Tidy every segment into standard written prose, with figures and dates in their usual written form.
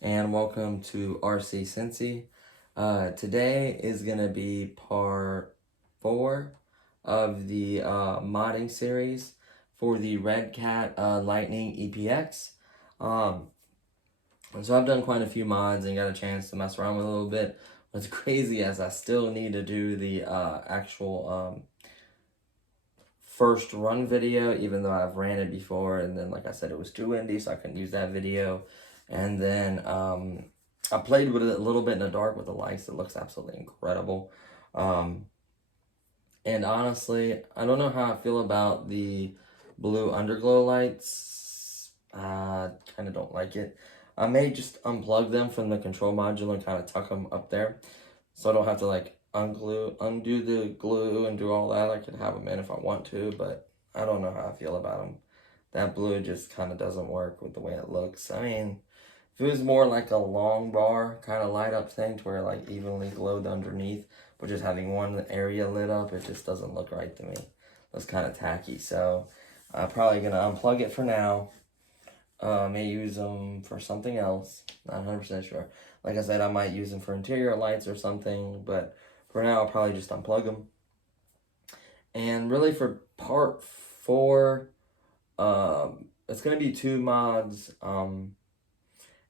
and welcome to RC Cincy. Today is going to be part 4 of the modding series for the Redcat Lightning EPX. And so I've done quite a few mods and got a chance to mess around with a little bit. What's crazy is I still need to do the actual first run video, even though I've ran it before, and then like I said, it was too windy, so I couldn't use that video. And then I played with it a little bit in the dark with the lights. It looks absolutely incredible. And honestly, I don't know how I feel about the blue underglow lights. I kind of don't like it. I may just unplug them from the control module and kind of tuck them up there, so I don't have to like undo the glue and do all that. I could have them in if I want to, but I don't know how I feel about them. That blue just kind of doesn't work with the way it looks. I mean, if it was more like a long bar kind of light up thing to where like evenly glowed underneath, but just having one area lit up, it just doesn't look right to me. That's kind of tacky. So I'm probably going to unplug it for now. May use them for something else. Not 100% sure. Like I said, I might use them for interior lights or something, but for now, I'll probably just unplug them. And really for part 4, it's going to be 2 mods.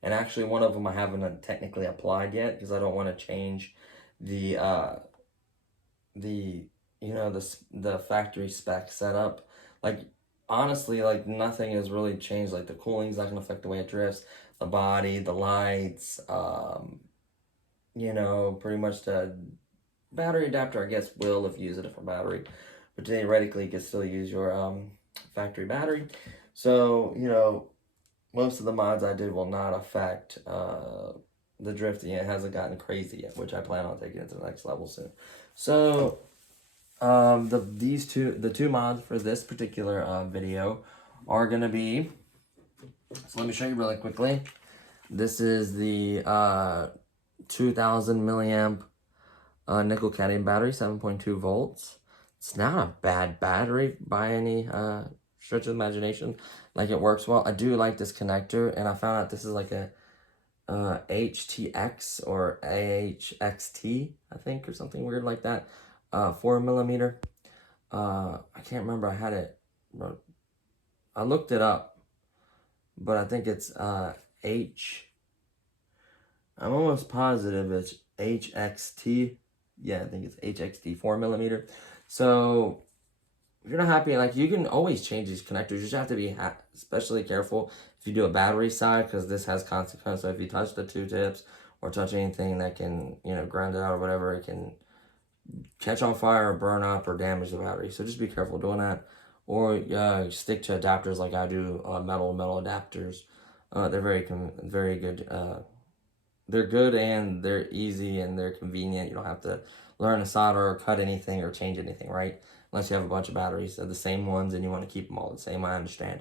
And actually one of them I haven't technically applied yet because I don't want to change the factory spec setup. Like, honestly, like nothing has really changed. Like the cooling's not gonna affect the way it drifts, the body, the lights, pretty much the battery adapter, I guess, will if you use a different battery. But theoretically, you can still use your factory battery. So, most of the mods I did will not affect the drifting. It hasn't gotten crazy yet, which I plan on taking it to the next level soon. So the two mods for this particular video are gonna be, so let me show you really quickly. This is the 2000 milliamp nickel cadmium battery, 7.2 volts. It's not a bad battery by any stretch of imagination. Like, it works well. I do like this connector, and I found out this is like a HTX or AHXT, I think, or something weird like that. 4mm. I can't remember. I had it. I looked it up, but I think it's I'm almost positive it's HXT. Yeah, I think it's HXT 4mm. So if you're not happy, like, you can always change these connectors. You just have to be especially careful if you do a battery side, because this has consequences. So if you touch the 2 tips or touch anything that can, ground it out or whatever, it can catch on fire or burn up or damage the battery. So just be careful doing that. Or stick to adapters like I do, metal adapters. They're very good. They're good, and they're easy, and they're convenient. You don't have to learn to solder or cut anything or change anything, right? Unless you have a bunch of batteries. They're the same ones and you want to keep them all the same, I understand.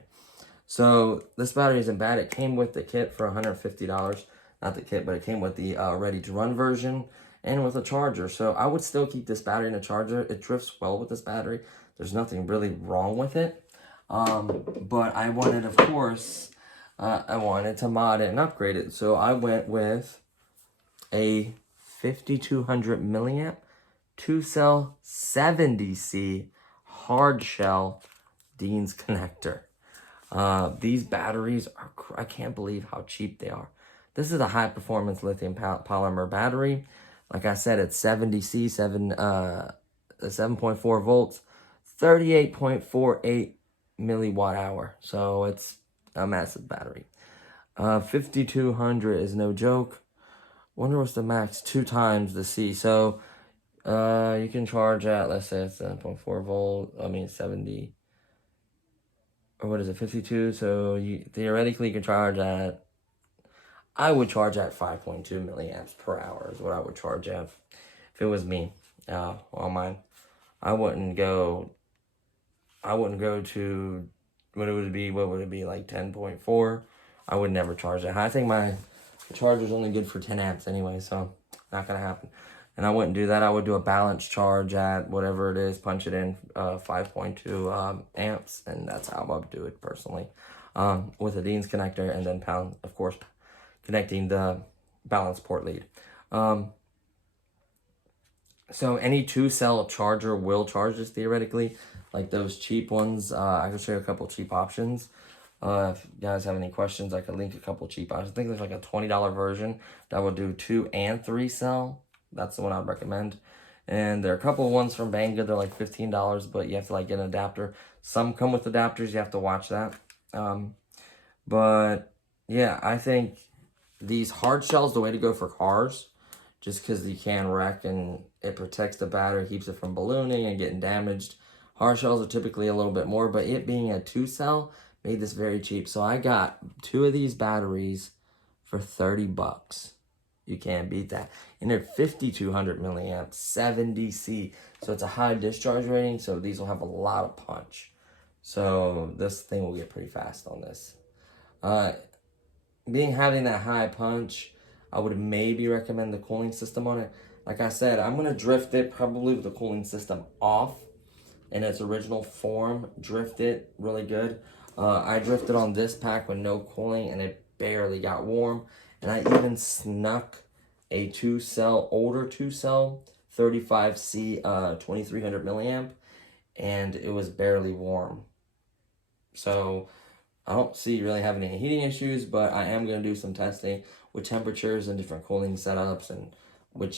So this battery isn't bad. It came with the kit for $150. Not the kit, but it came with the ready-to-run version and with a charger. So I would still keep this battery in a charger. It drifts well with this battery. There's nothing really wrong with it. But I wanted, of course, I wanted to mod it and upgrade it. So I went with a 5200 milliamp 2-cell 70C hard shell Dean's connector. These batteries are, I can't believe how cheap they are. This is a high performance lithium polymer battery. Like I said, it's 70C, 7.4 volts, 38.48 milliwatt hour. So it's a massive battery. 5200 is no joke. Wonder what's the max? 2 times the C. So you can charge at, let's say it's 7.4 volt. I mean 70. Or what is it? 52. So theoretically you can charge at, I would charge at 5.2 milliamps per hour is what I would charge at if it was me on mine. I wouldn't go to what would it be, like 10.4. I would never charge that high. I think my charger's only good for 10 amps anyway, so not gonna happen. And I wouldn't do that. I would do a balanced charge at whatever it is, punch it in 5.2 amps, and that's how I would do it personally, with a Dean's connector, and then connecting the balance port lead. So any 2-cell charger will charge this theoretically, like those cheap ones. I can show you a couple cheap options. If you guys have any questions, I can link a couple cheap options. I think there's like a $20 version that will do 2 and 3 cell. That's the one I'd recommend. And there are a couple ones from Banggood. They're like $15, but you have to like get an adapter. Some come with adapters. You have to watch that. But yeah, I think these hard shells the way to go for cars, just because you can wreck and it protects the battery, keeps it from ballooning and getting damaged. Hard shells are typically a little bit more, but it being a 2-cell made this very cheap. So I got 2 of these batteries for 30 bucks. You can't beat that. And they're 5,200 milliamps, 70C. So it's a high discharge rating, so these will have a lot of punch. So this thing will get pretty fast on this. Having that high punch, I would maybe recommend the cooling system on it. Like I said, I'm going to drift it probably with the cooling system off in its original form. Drift it really good. I drifted on this pack with no cooling and it barely got warm. And I even snuck a 2-cell, older 2-cell, 35C, 2300 milliamp, and it was barely warm. So I don't see really having any heating issues, but I am going to do some testing with temperatures and different cooling setups and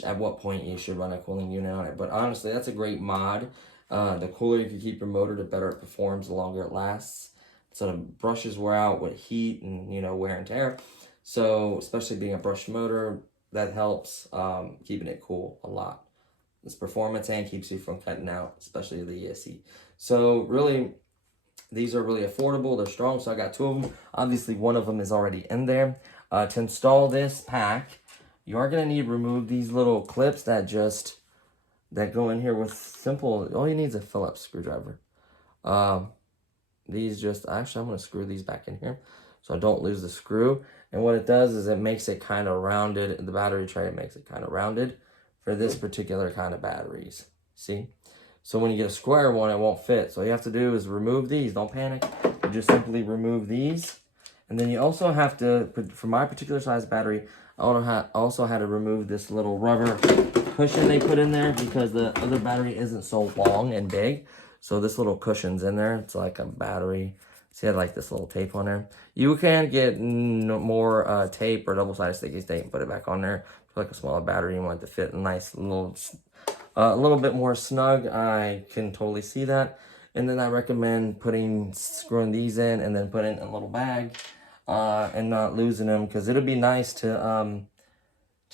at what point you should run a cooling unit on it. But honestly, that's a great mod. The cooler you can keep your motor, the better it performs, the longer it lasts. So the brushes wear out with heat and, wear and tear. So especially being a brushed motor, that helps keeping it cool a lot. This performance and keeps you from cutting out, especially the ESC. So really, these are really affordable. They're strong, so I got 2 of them. Obviously, one of them is already in there. To install this pack, you are going to need to remove these little clips that go in here with simple. All you need is a Phillips screwdriver. Actually, I'm going to screw these back in here so I don't lose the screw. And what it does is it makes it kind of rounded. The battery tray makes it kind of rounded for this particular kind of batteries. See? So when you get a square one, it won't fit. So all you have to do is remove these. Don't panic. You just simply remove these. And then you also have to, for my particular size battery, I also had to remove this little rubber cushion they put in there because the other battery isn't so long and big. So this little cushion's in there. It's like a battery. See, I had like this little tape on there. You can get more tape or double-sided sticky tape and put it back on there. For like a smaller battery, you want it to fit nice, a little bit more snug. I can totally see that. And then I recommend screwing these in and then putting in a little bag and not losing them, because it'll be nice to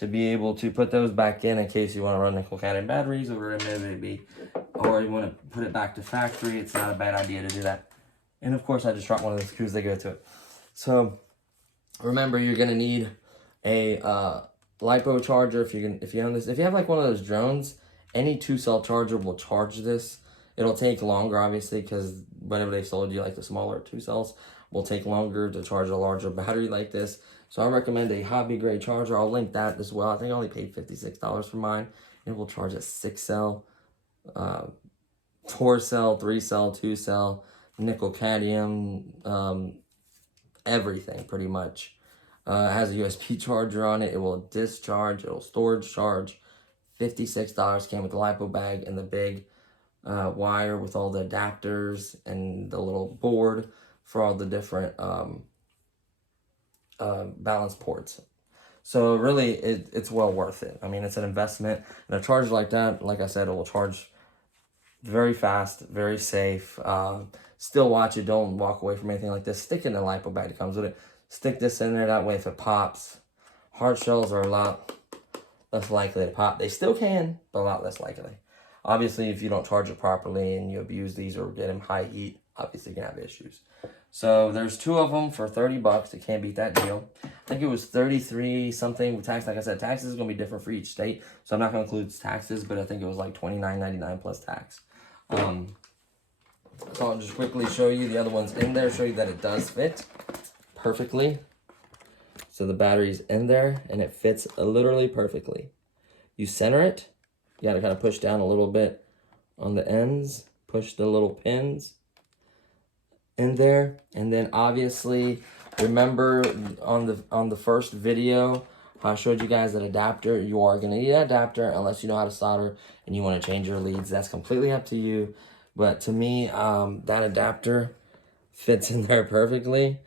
be able to put those back in case you want to run nickel-cadmium batteries, or you want to put it back to factory. It's not a bad idea to do that. And of course, I just dropped one of the screws that go to it. So remember, you're gonna need a LiPo charger if you own this. If you have like one of those drones, any 2-cell charger will charge this. It'll take longer, obviously, because whenever they sold you like the smaller 2 cells, will take longer to charge a larger battery like this. So I recommend a hobby grade charger. I'll link that as well. I think I only paid $56 for mine. It will charge a 6-cell, 4-cell, 3-cell, 2-cell, nickel cadmium, everything pretty much. It has a USB charger on it. It will discharge. It will storage charge. $56 came with the LiPo bag and the big wire with all the adapters and the little board for all the different balance ports. So really, it's well worth it. I mean, it's an investment. And a charger like that, like I said, it will charge very fast, very safe. Still watch it. Don't walk away from anything like this. Stick in the LiPo bag that comes with it. Stick this in there. That way, if it pops, hard shells are a lot less likely to pop. They still can, but a lot less likely. Obviously, if you don't charge it properly and you abuse these or get them high heat, obviously you can have issues. So there's 2 of them for 30 bucks. You can't beat that deal. I think it was 33 something with tax. Like I said, taxes is going to be different for each state. So I'm not going to include taxes, but I think it was like $29.99 plus tax. So I'll just quickly show you the other ones in there, show you that it does fit perfectly. So the battery's in there and it fits literally perfectly. You center it. You got to kind of push down a little bit on the ends, push the little pins in there, and then obviously Remember on the first video, how I showed you guys that adapter, you are going to need an adapter unless you know how to solder and you want to change your leads. That's completely up to you. But to me, that adapter fits in there perfectly.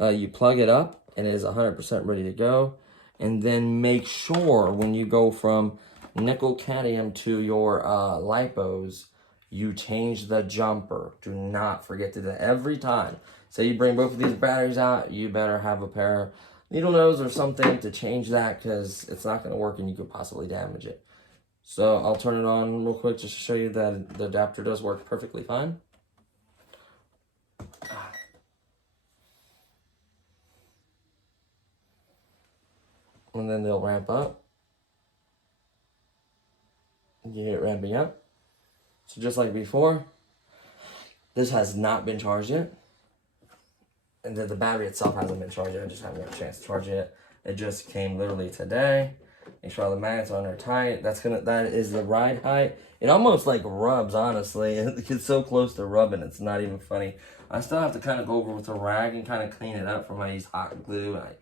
You plug it up and it is 100% ready to go. And then make sure when you go from nickel cadmium to your lipos, you change the jumper. Do not forget to do that every time. So you bring both of these batteries out, you better have a pair of needle nose or something to change that, because it's not going to work and you could possibly damage it. So I'll turn it on real quick just to show you that the adapter does work perfectly fine. And then they'll ramp up. You hear it ramping up. So just like before, this has not been charged yet. And then the battery itself hasn't been charged yet. I just haven't got a chance to charge it. It just came literally today. Make sure all the magnets are under tight. That is the ride height. It almost like rubs, honestly. It's so close to rubbing, it's not even funny. I still have to kind of go over with a rag and kind of clean it up from I use hot glue. And I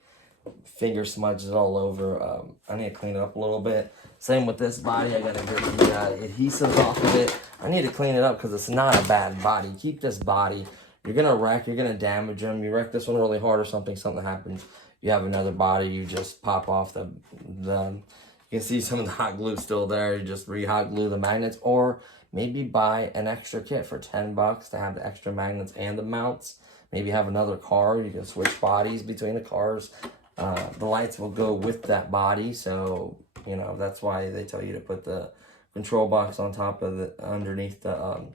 finger smudges it all over. I need to clean it up a little bit. Same with this body. I gotta get the adhesives off of it. I need to clean it up because it's not a bad body. Keep this body. You're gonna wreck, you're gonna damage them. You wreck this one really hard or something happens. You have another body, you just pop off the you can see some of the hot glue still there. You just re-hot glue the magnets, or maybe buy an extra kit for 10 bucks to have the extra magnets and the mounts. Maybe have another car, you can switch bodies between the cars. The lights will go with that body, so you know that's why they tell you to put the control box on top of underneath the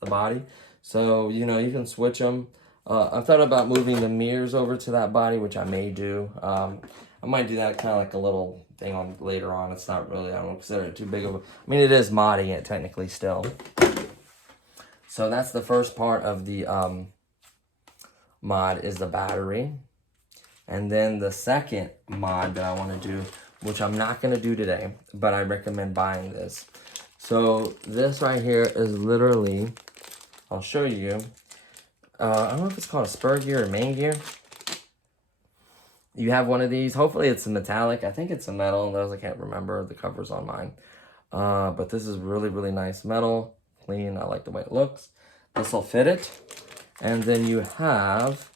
body. So you know you can switch them. I've thought about moving the mirrors over to that body, which I may do. I might do that kind of like a little thing on later on. It's not really, I don't consider it too big of a, I mean it is modding it technically still. So that's the first part of the mod is the battery. And then the second mod that I want to do, which I'm not going to do today, but I recommend buying this. So this right here is literally, I'll show you. I don't know if it's called a spur gear or main gear. You have one of these. Hopefully it's a metallic. I think it's a metal. Those I can't remember. The cover's on mine. But this is really, really nice metal. Clean. I like the way it looks. This will fit it. And then you have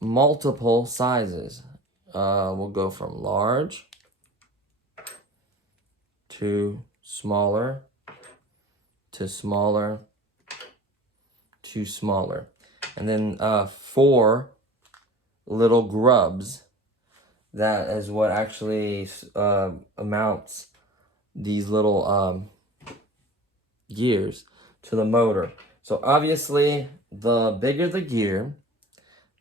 multiple sizes. We'll go from large to smaller to smaller to smaller. And then 4 little grubs. That is what actually amounts these little gears to the motor. So obviously, the bigger the gear,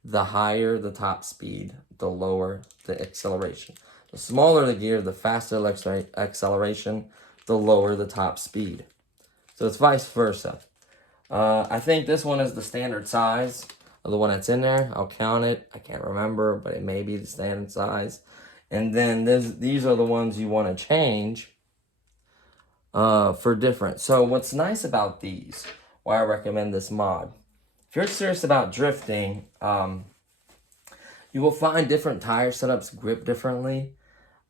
the higher the top speed, the lower the acceleration. The smaller the gear, the faster the acceleration, the lower the top speed. So it's vice versa. I think this one is the standard size of the one that's in there. I'll count it. I can't remember, but it may be the standard size. And then these are the ones you want to change for different. So what's nice about these, why I recommend this mod, if you're serious about drifting, you will find different tire setups grip differently.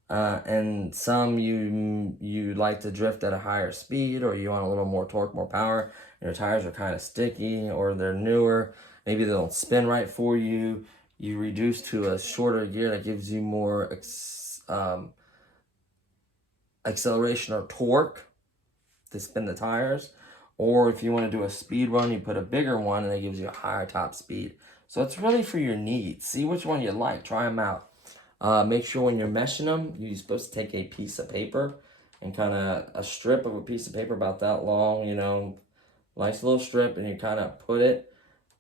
And some you like to drift at a higher speed, or you want a little more torque, more power. Your tires are kind of sticky, or they're newer. Maybe they don't spin right for you. You reduce to a shorter gear that gives you more acceleration or torque to spin the tires. Or if you want to do a speed run, you put a bigger one and it gives you a higher top speed. So it's really for your needs. See which one you like. Try them out. Make sure when you're meshing them, you're supposed to take a piece of paper and kind of a strip of a piece of paper about that long, you know, nice little strip, and you kind of put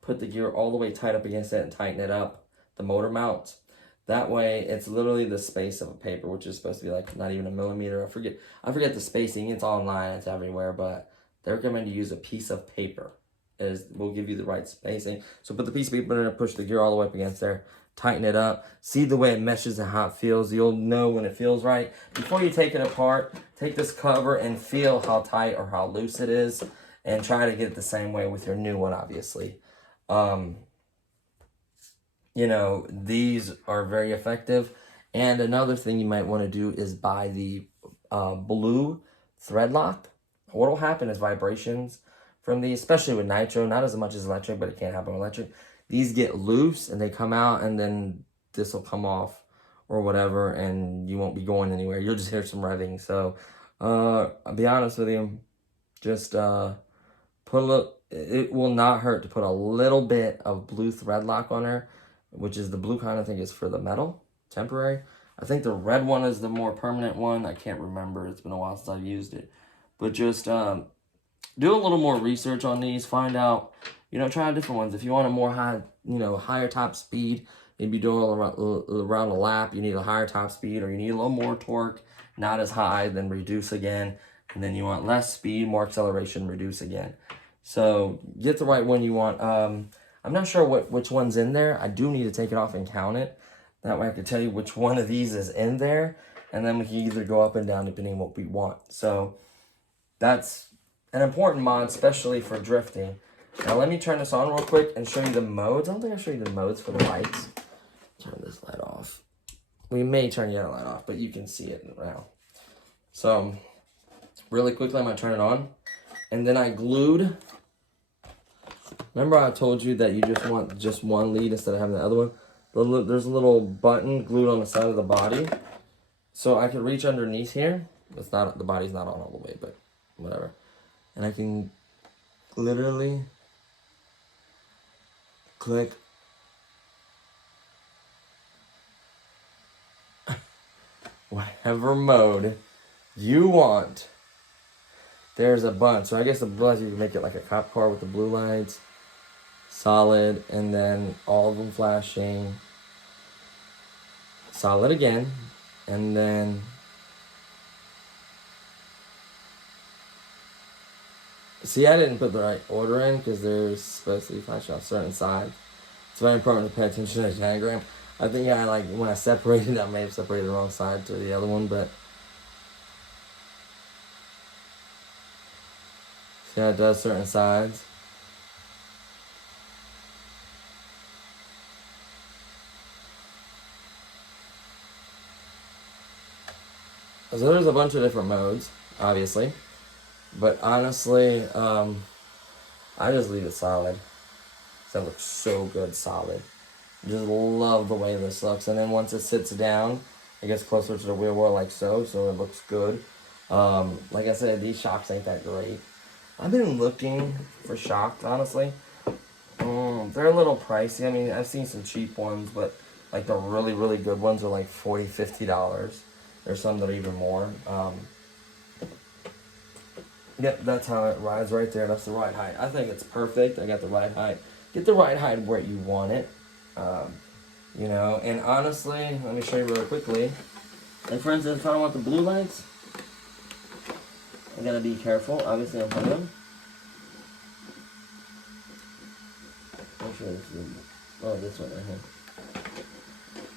the gear all the way tight up against it and tighten it up, the motor mounts. That way, it's literally the space of a paper, which is supposed to be like not even a millimeter. I forget the spacing. It's online. It's everywhere, but they recommend you use a piece of paper. Will give you the right spacing. So put the piece of paper in there, push the gear all the way up against there, tighten it up, see the way it meshes and how it feels. You'll know when it feels right. Before you take it apart, take this cover and feel how tight or how loose it is, and try to get it the same way with your new one, obviously. you know, these are very effective. And another thing you might want to do is buy the blue thread lock. What will happen is vibrations from these, especially with nitro, not as much as electric, but it can't happen with electric. These get loose and they come out, and then this will come off or whatever, and you won't be going anywhere. You'll just hear some revving. So I'll be honest with you, just put a little, it will not hurt to put a little bit of blue thread lock on there, which is the blue kind, I think is for the metal, temporary. I think the red one is the more permanent one. I can't remember. It's been a while since I've used it. But just do a little more research on these. Find out, you know, try different ones. If you want a more high, you know, higher top speed, maybe doing around a lap, you need a higher top speed, or you need a little more torque, not as high, then reduce again. And then you want less speed, more acceleration, reduce again. So get the right one you want. I'm not sure which one's in there. I do need to take it off and count it. That way I can tell you which one of these is in there. And then we can either go up and down depending on what we want. So that's an important mod, especially for drifting. Now let me turn this on real quick and show you the modes. I don't think I showed you the modes for the lights. Turn this light off. We may turn the other light off, but you can see it now. So really quickly, I'm going to turn it on. And then I glued. Remember I told you that you just want just one lead instead of having the other one? There's a little button glued on the side of the body. So I can reach underneath here. It's not, the body's not on all the way, but whatever. And I can literally click whatever mode you want. There's a bunch. So I guess the blue lights, you can make it like a cop car with the blue lights. Solid, and then all of them flashing. Solid again. And then see, I didn't put the right order in because they're supposed to be flashing on certain sides. It's very important to pay attention to the diagram. I think I, like, when I separated, I may have separated the wrong side to the other one, but see how it does certain sides. So there's a bunch of different modes, obviously, but honestly, I just leave it solid. That looks so good, solid. Just love the way this looks. And then once it sits down, it gets closer to the wheel well like so it looks good. Like I said, these shocks ain't that great. I've been looking for shocks, honestly. They're a little pricey. I mean, I've seen some cheap ones, but like the really, really good ones are like $40, $50. There's some that are even more. Yep, that's how it rides right there. That's the ride height. I think it's perfect. I got the ride height. Get the ride height where you want it. You know, and honestly, let me show you really quickly. Like, for instance, if I want the blue lights, I gotta be careful. Obviously, I'm putting them. I'm sure this is, oh, this one right here.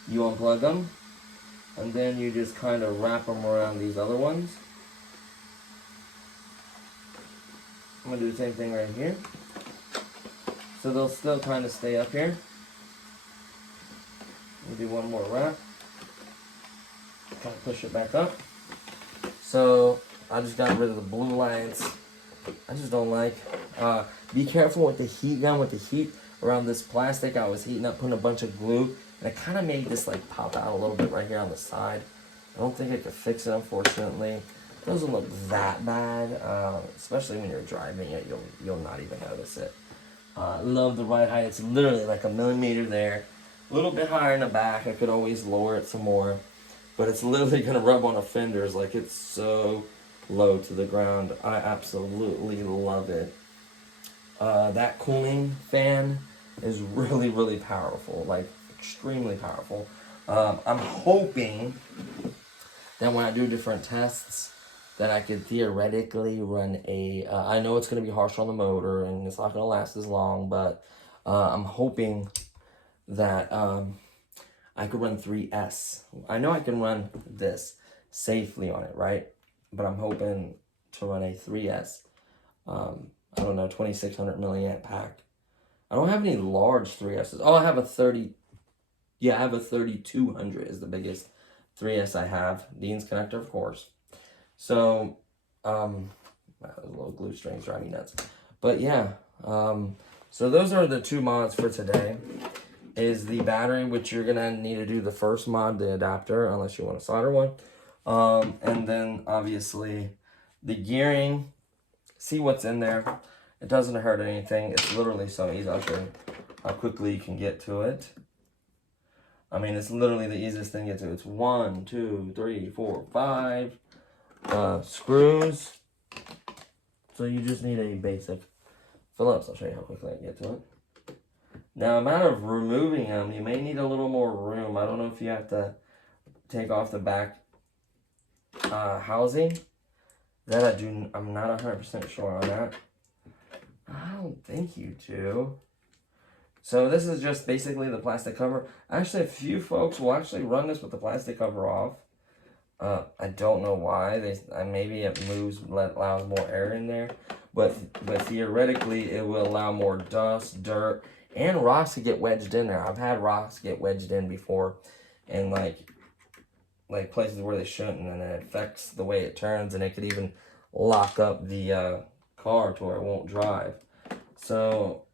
You unplug them, and then you just kind of wrap them around these other ones. I'm gonna do the same thing right here. So they'll still kind of stay up here. We'll do one more wrap. Kind of push it back up. So I just got rid of the blue lights. I just don't like. Be careful with the heat gun. With the heat around this plastic, I was heating up, putting a bunch of glue, and it kind of made this like pop out a little bit right here on the side. I don't think I could fix it, unfortunately. It doesn't look that bad, especially when you're driving it. You'll not even notice it. Love the ride height. It's literally like a millimeter there. A little bit higher in the back. I could always lower it some more. But it's literally going to rub on the fenders. Like, it's so low to the ground. I absolutely love it. That cooling fan is really, really powerful. Like, extremely powerful. I'm hoping that when I do different tests, that I could theoretically run a... I know it's going to be harsh on the motor, and it's not going to last as long, but I'm hoping that I could run 3S. I know I can run this safely on it, right? But I'm hoping to run a 3S. I don't know, 2600 milliamp pack. I don't have any large 3Ss. Oh, I have a 30 Yeah, I have a 3200 is the biggest 3S I have. Dean's connector, of course. So, wow, those little glue strings drive me nuts. But yeah, so those are the 2 mods for today. Is the battery, which you're gonna need to do the first mod, the adapter, unless you want to solder one. And then obviously the gearing, see what's in there. It doesn't hurt anything. It's literally so easy. I'll show you how quickly you can get to it. I mean, it's literally the easiest thing to get to. It's 1, 2, 3, 4, 5 screws. So you just need a basic Phillips. I'll show you how quickly I can get to it. Now, a matter of removing them, you may need a little more room. I don't know if you have to take off the back housing. That I'm not 100% sure on that. I don't think you do. So this is just basically the plastic cover. Actually, a few folks will actually run this with the plastic cover off. I don't know why. Maybe it allows more air in there. But theoretically, it will allow more dust, dirt, and rocks to get wedged in there. I've had rocks get wedged in before, and like places where they shouldn't, and it affects the way it turns, and it could even lock up the car to where it won't drive. So,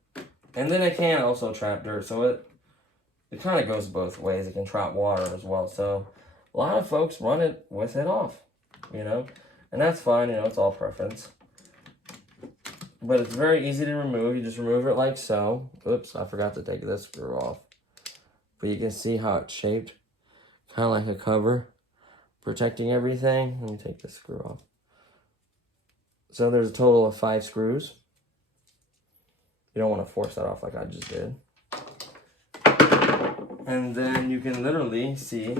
and then it can also trap dirt. So it kind of goes both ways. It can trap water as well. So a lot of folks run it with it off, you know, and that's fine. You know, it's all preference. But it's very easy to remove. You just remove it like so. Oops, I forgot to take this screw off. But you can see how it's shaped. Kind of like a cover. Protecting everything. Let me take this screw off. So there's a total of 5 screws. You don't want to force that off like I just did. And then you can literally see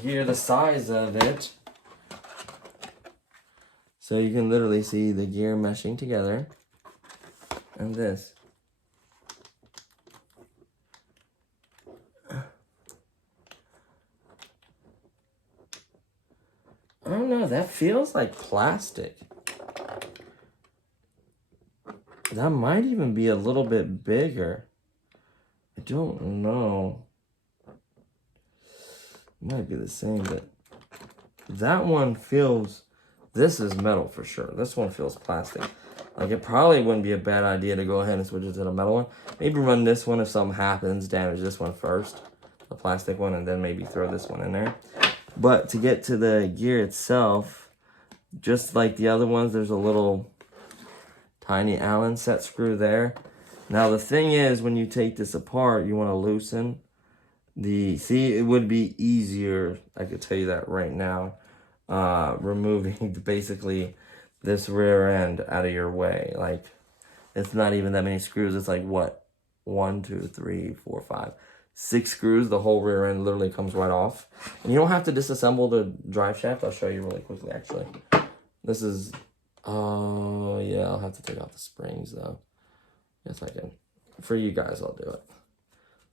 here the size of it. So you can literally see the gear meshing together. And this. I don't know, that feels like plastic. That might even be a little bit bigger. I don't know. It might be the same, but that one feels... This is metal for sure. This one feels plastic. Like, it probably wouldn't be a bad idea to go ahead and switch it to the metal one. Maybe run this one if something happens, damage this one first, the plastic one, and then maybe throw this one in there. But to get to the gear itself, just like the other ones, there's a little tiny Allen set screw there. Now, the thing is, when you take this apart, you want to loosen the... See, it would be easier, I could tell you that right now, removing basically this rear end out of your way. Like, it's not even that many screws. It's like, what? 1, 2, 3, 4, 5, 6 screws. The whole rear end literally comes right off. And you don't have to disassemble the drive shaft. I'll show you really quickly, actually. This is... Oh, yeah, I'll have to take out the springs, though. Yes, I can. For you guys, I'll do it.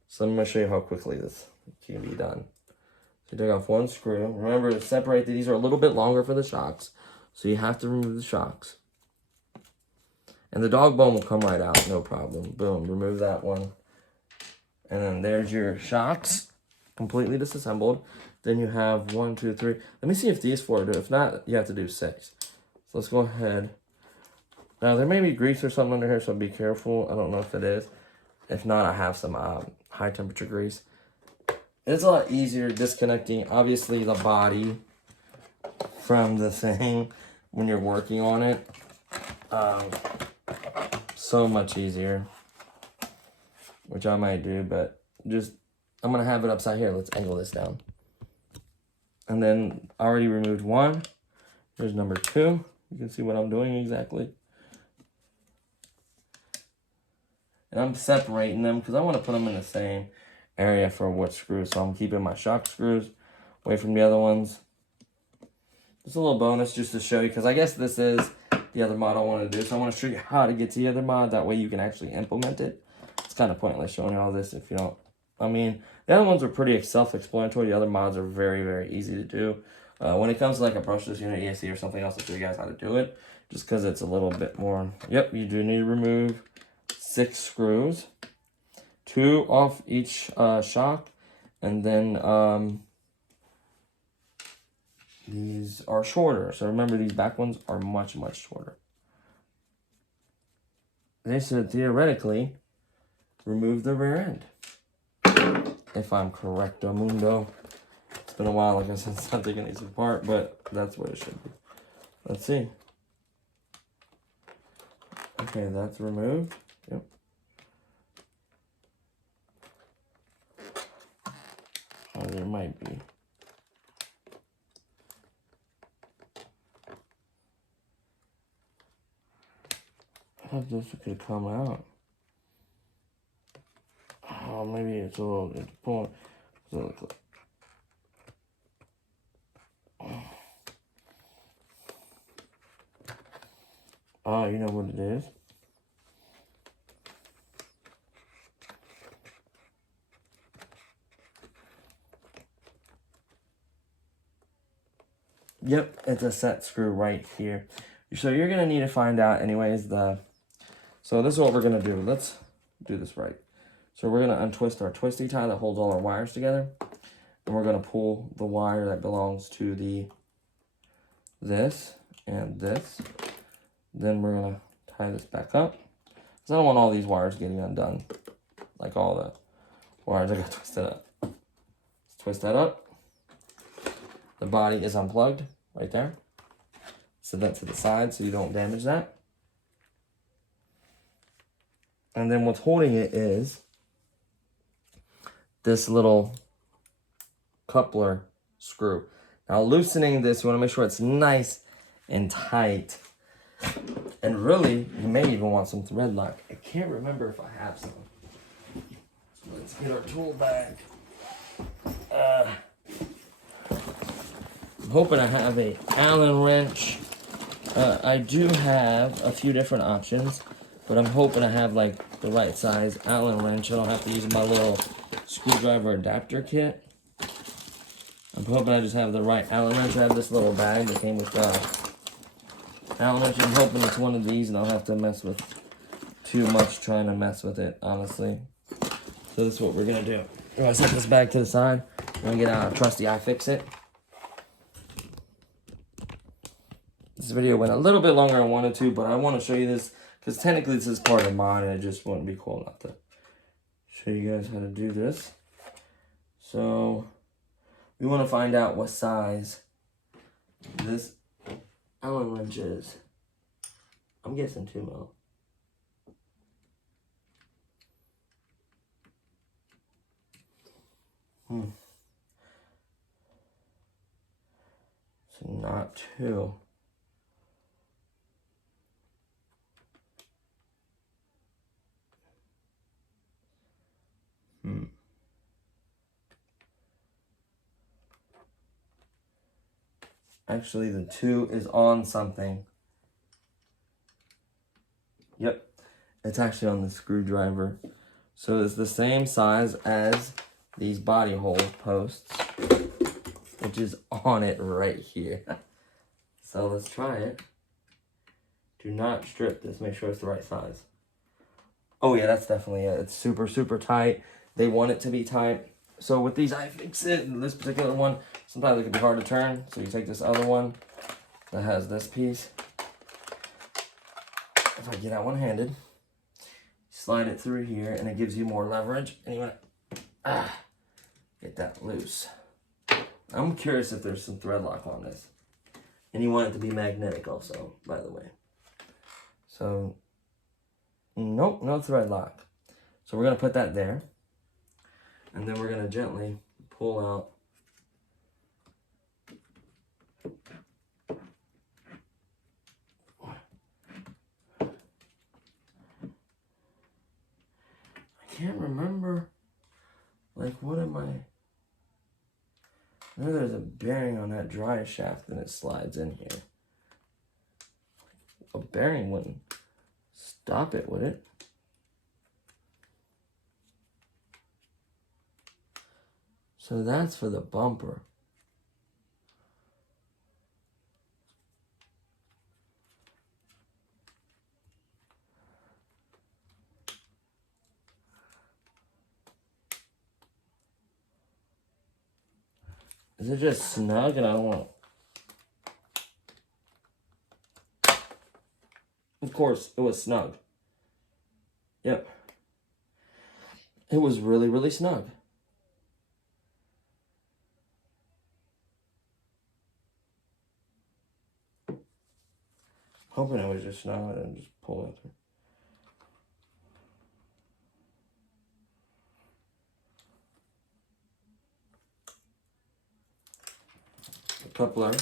So I'm going to show you how quickly this can be done. So you take off 1 screw. Remember to separate these are a little bit longer for the shocks. So you have to remove the shocks. And the dog bone will come right out, no problem. Boom, remove that one. And then there's your shocks, completely disassembled. Then you have 1, 2, 3. Let me see if these 4 do. If not, you have to do 6. So let's go ahead. Now, there may be grease or something under here, so be careful. I don't know if it is. If not, I have some high temperature grease. It's a lot easier disconnecting, obviously, the body from the thing when you're working on it. So much easier, which I might do, but just, I'm going to have it upside here. Let's angle this down. And then I already removed 1. Here's number 2. You can see what I'm doing exactly. And I'm separating them because I want to put them in the same area for what screws. So I'm keeping my shock screws away from the other ones. Just a little bonus just to show you, because I guess this is the other mod I want to do. So I want to show you how to get to the other mod. That way you can actually implement it. It's kind of pointless showing you all this if you don't. I mean, the other ones are pretty self-explanatory. The other mods are very, very easy to do. When it comes to like a brushless unit, ESC, or something else, I'll show you guys how to do it. Just because it's a little bit more. Yep, you do need to remove 6 screws. 2 off each shock. And then these are shorter. So remember, these back ones are much, much shorter. They should theoretically remove the rear end. If I'm correcto mundo. It's been a while, like I said, it's not taking these apart, but that's what it should be. Let's see. Okay, that's removed. Yep. Oh, there might be. I thought this could come out. Oh, maybe it's a little, it's pulling. Oh, you know what it is? Yep, it's a set screw right here. So you're going to need to find out anyways so this is what we're going to do. Let's do this right. So we're going to untwist our twisty tie that holds all our wires together. And we're going to pull the wire that belongs to this and this. Then we're going to tie this back up. Because I don't want all these wires getting undone. Like all the wires that got twisted up. Let's twist that up. The body is unplugged right there. Set that to the side so you don't damage that. And then what's holding it is this little coupler screw. Now loosening this, you want to make sure it's nice and tight. And really, you may even want some thread lock. I can't remember if I have some. So let's get our tool bag. I'm hoping I have a Allen wrench. I do have a few different options, but I'm hoping I have like the right size Allen wrench. I don't have to use my little screwdriver adapter kit. I'm hoping I just have the right Allen wrench. I have this little bag that came with Allen wrench. I'm hoping it's one of these and I'll have to mess with too much trying to mess with it, honestly. So this is what we're gonna do. We're gonna set this bag to the side. We're gonna get out a trusty iFixit. This video went a little bit longer than I wanted to, but I want to show you this because technically this is part of mine and it just wouldn't be cool not to show you guys how to do this. So we want to find out what size this Allen wrench is. I'm guessing 2 mil. So not 2. Actually, the 2 is on something. Yep, it's actually on the screwdriver. So it's the same size as these body hole posts, which is on it right here. So let's try it. Do not strip this, make sure it's the right size. Oh yeah, that's definitely it. It's super, super tight. They want it to be tight. So with these iFixit, this particular one, sometimes it can be hard to turn. So you take this other one that has this piece. If I get out one-handed, slide it through here and it gives you more leverage. And you want to get that loose. I'm curious if there's some thread lock on this. And you want it to be magnetic also, by the way. So, nope, no thread lock. So we're going to put that there. And then we're going to gently pull out. I can't remember, like, what am I know there's a bearing on that drive shaft and it slides in here. A bearing wouldn't stop it, would it? So that's for the bumper. Is it just snug and I don't want... Of course, it was snug. Yep. It was really, really snug. Hoping it was just snug and just pull it through. The coupler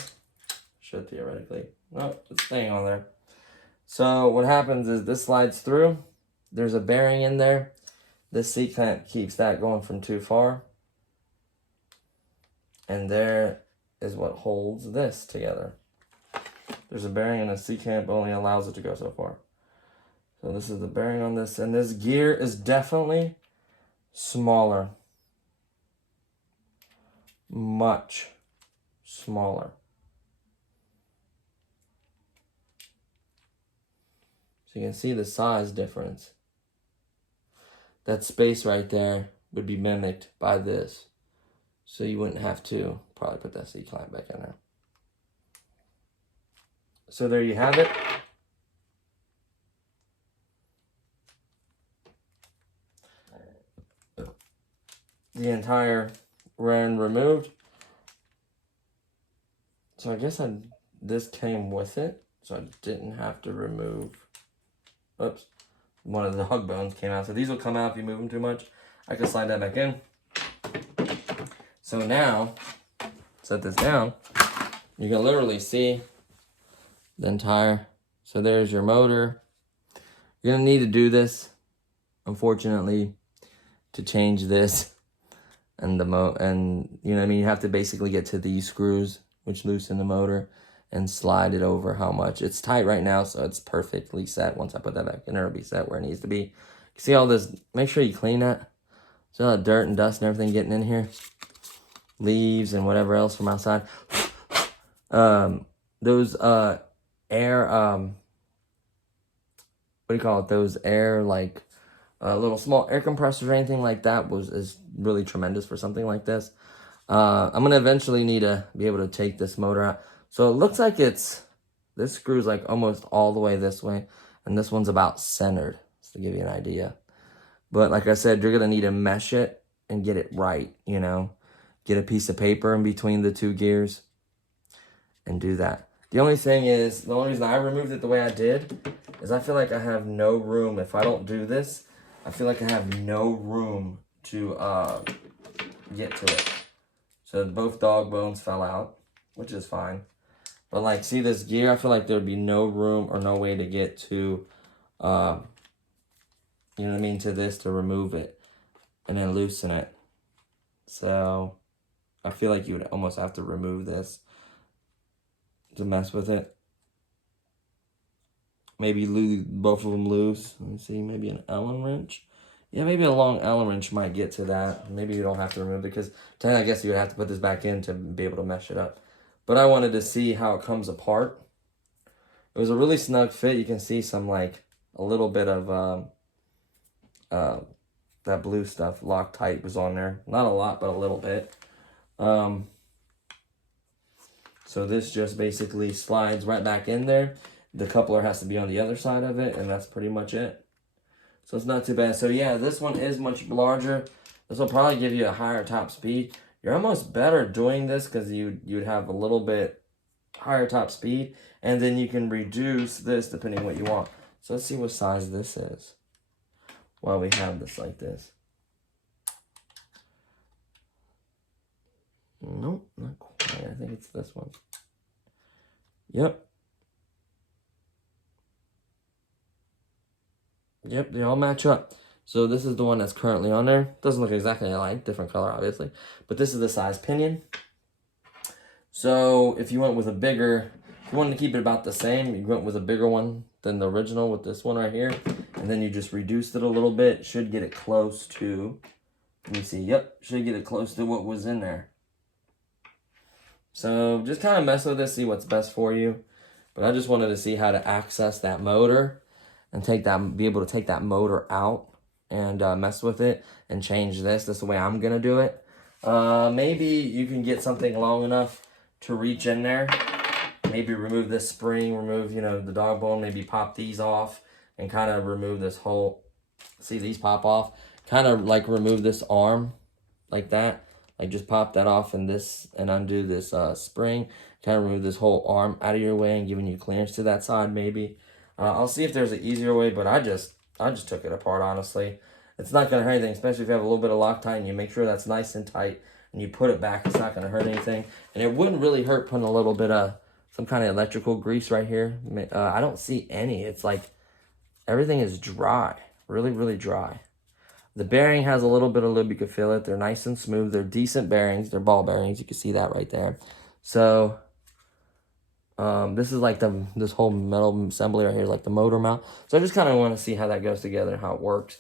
should theoretically... No, it's staying on there. So what happens is this slides through. There's a bearing in there. This C-clamp keeps that going from too far. And there is what holds this together. There's a bearing and a C-clamp only allows it to go so far. So this is the bearing on this. And this gear is definitely smaller. Much smaller. So you can see the size difference. That space right there would be mimicked by this. So you wouldn't have to probably put that C-clamp back in there. So there you have it. The entire ring removed. So I guess this came with it. So I didn't have to remove... Oops. One of the hug bones came out. So these will come out if you move them too much. I can slide that back in. So now, set this down. You can literally see the entire... So there's your motor. You're going to need to do this, unfortunately, to change this. And and you know what I mean? You have to basically get to these screws, which loosen the motor, and slide it over how much. It's tight right now, so it's perfectly set. Once I put that back in there, it'll be set where it needs to be. You see all this? Make sure you clean that. See all that dirt and dust and everything getting in here? Leaves and whatever else from outside. Those air, what do you call it? Those air, like, little small air compressors or anything like that is really tremendous for something like this. I'm going to eventually need to be able to take this motor out. So it looks like this screw's like almost all the way this way. And this one's about centered, just to give you an idea. But like I said, you're going to need to mesh it and get it right, you know. Get a piece of paper in between the two gears and do that. The only thing is, the only reason I removed it the way I did is I feel like I have no room. If I don't do this, I feel like I have no room to get to it. So both dog bones fell out, which is fine. But like, see this gear? I feel like there'd be no room or no way to get to, you know what I mean, to this to remove it and then loosen it. So I feel like you would almost have to remove this to mess with it. Maybe both of them loose. Let me see, maybe an Allen wrench. Yeah, maybe a long Allen wrench might get to that. Maybe you don't have to remove it because I guess you would have to put this back in to be able to mesh it up. But I wanted to see how it comes apart. It was a really snug fit. You can see some like a little bit of that blue stuff, Loctite was on there. Not a lot, but a little bit. So this just basically slides right back in there. The coupler has to be on the other side of it, and that's pretty much it. So it's not too bad. So yeah, this one is much larger. This will probably give you a higher top speed. You're almost better doing this because you'd have a little bit higher top speed, and then you can reduce this depending on what you want. So let's see what size this is while we have this like this. Nope, not quite. I think it's this one. Yep. Yep, they all match up. So this is the one that's currently on there. Doesn't look exactly alike, different color obviously. But this is the size pinion. So if you went with a bigger, if you wanted to keep it about the same, you went with a bigger one than the original with this one right here. And then you just reduced it a little bit. Should get it close to, let me see, yep, should get it close to what was in there. So just kind of mess with this, see what's best for you. But I just wanted to see how to access that motor and be able to take that motor out and mess with it and change this. That's the way I'm gonna do it. Maybe you can get something long enough to reach in there. Maybe remove this spring, remove, you know, the dog bone, maybe pop these off and kind of remove this whole, see these pop off? Kind of like remove this arm like that. Like just pop that off and this, and undo this spring. Kind of remove this whole arm out of your way and giving you clearance to that side maybe. I'll see if there's an easier way, but I just took it apart, honestly. It's not going to hurt anything, especially if you have a little bit of Loctite and you make sure that's nice and tight and you put it back. It's not going to hurt anything. And it wouldn't really hurt putting a little bit of some kind of electrical grease right here. I don't see any. It's like everything is dry, really, really dry. The bearing has a little bit of lube. You can feel it. They're nice and smooth. They're decent bearings. They're ball bearings. You can see that right there. So this is like this whole metal assembly right here, like the motor mount. So I just kind of want to see how that goes together, how it works,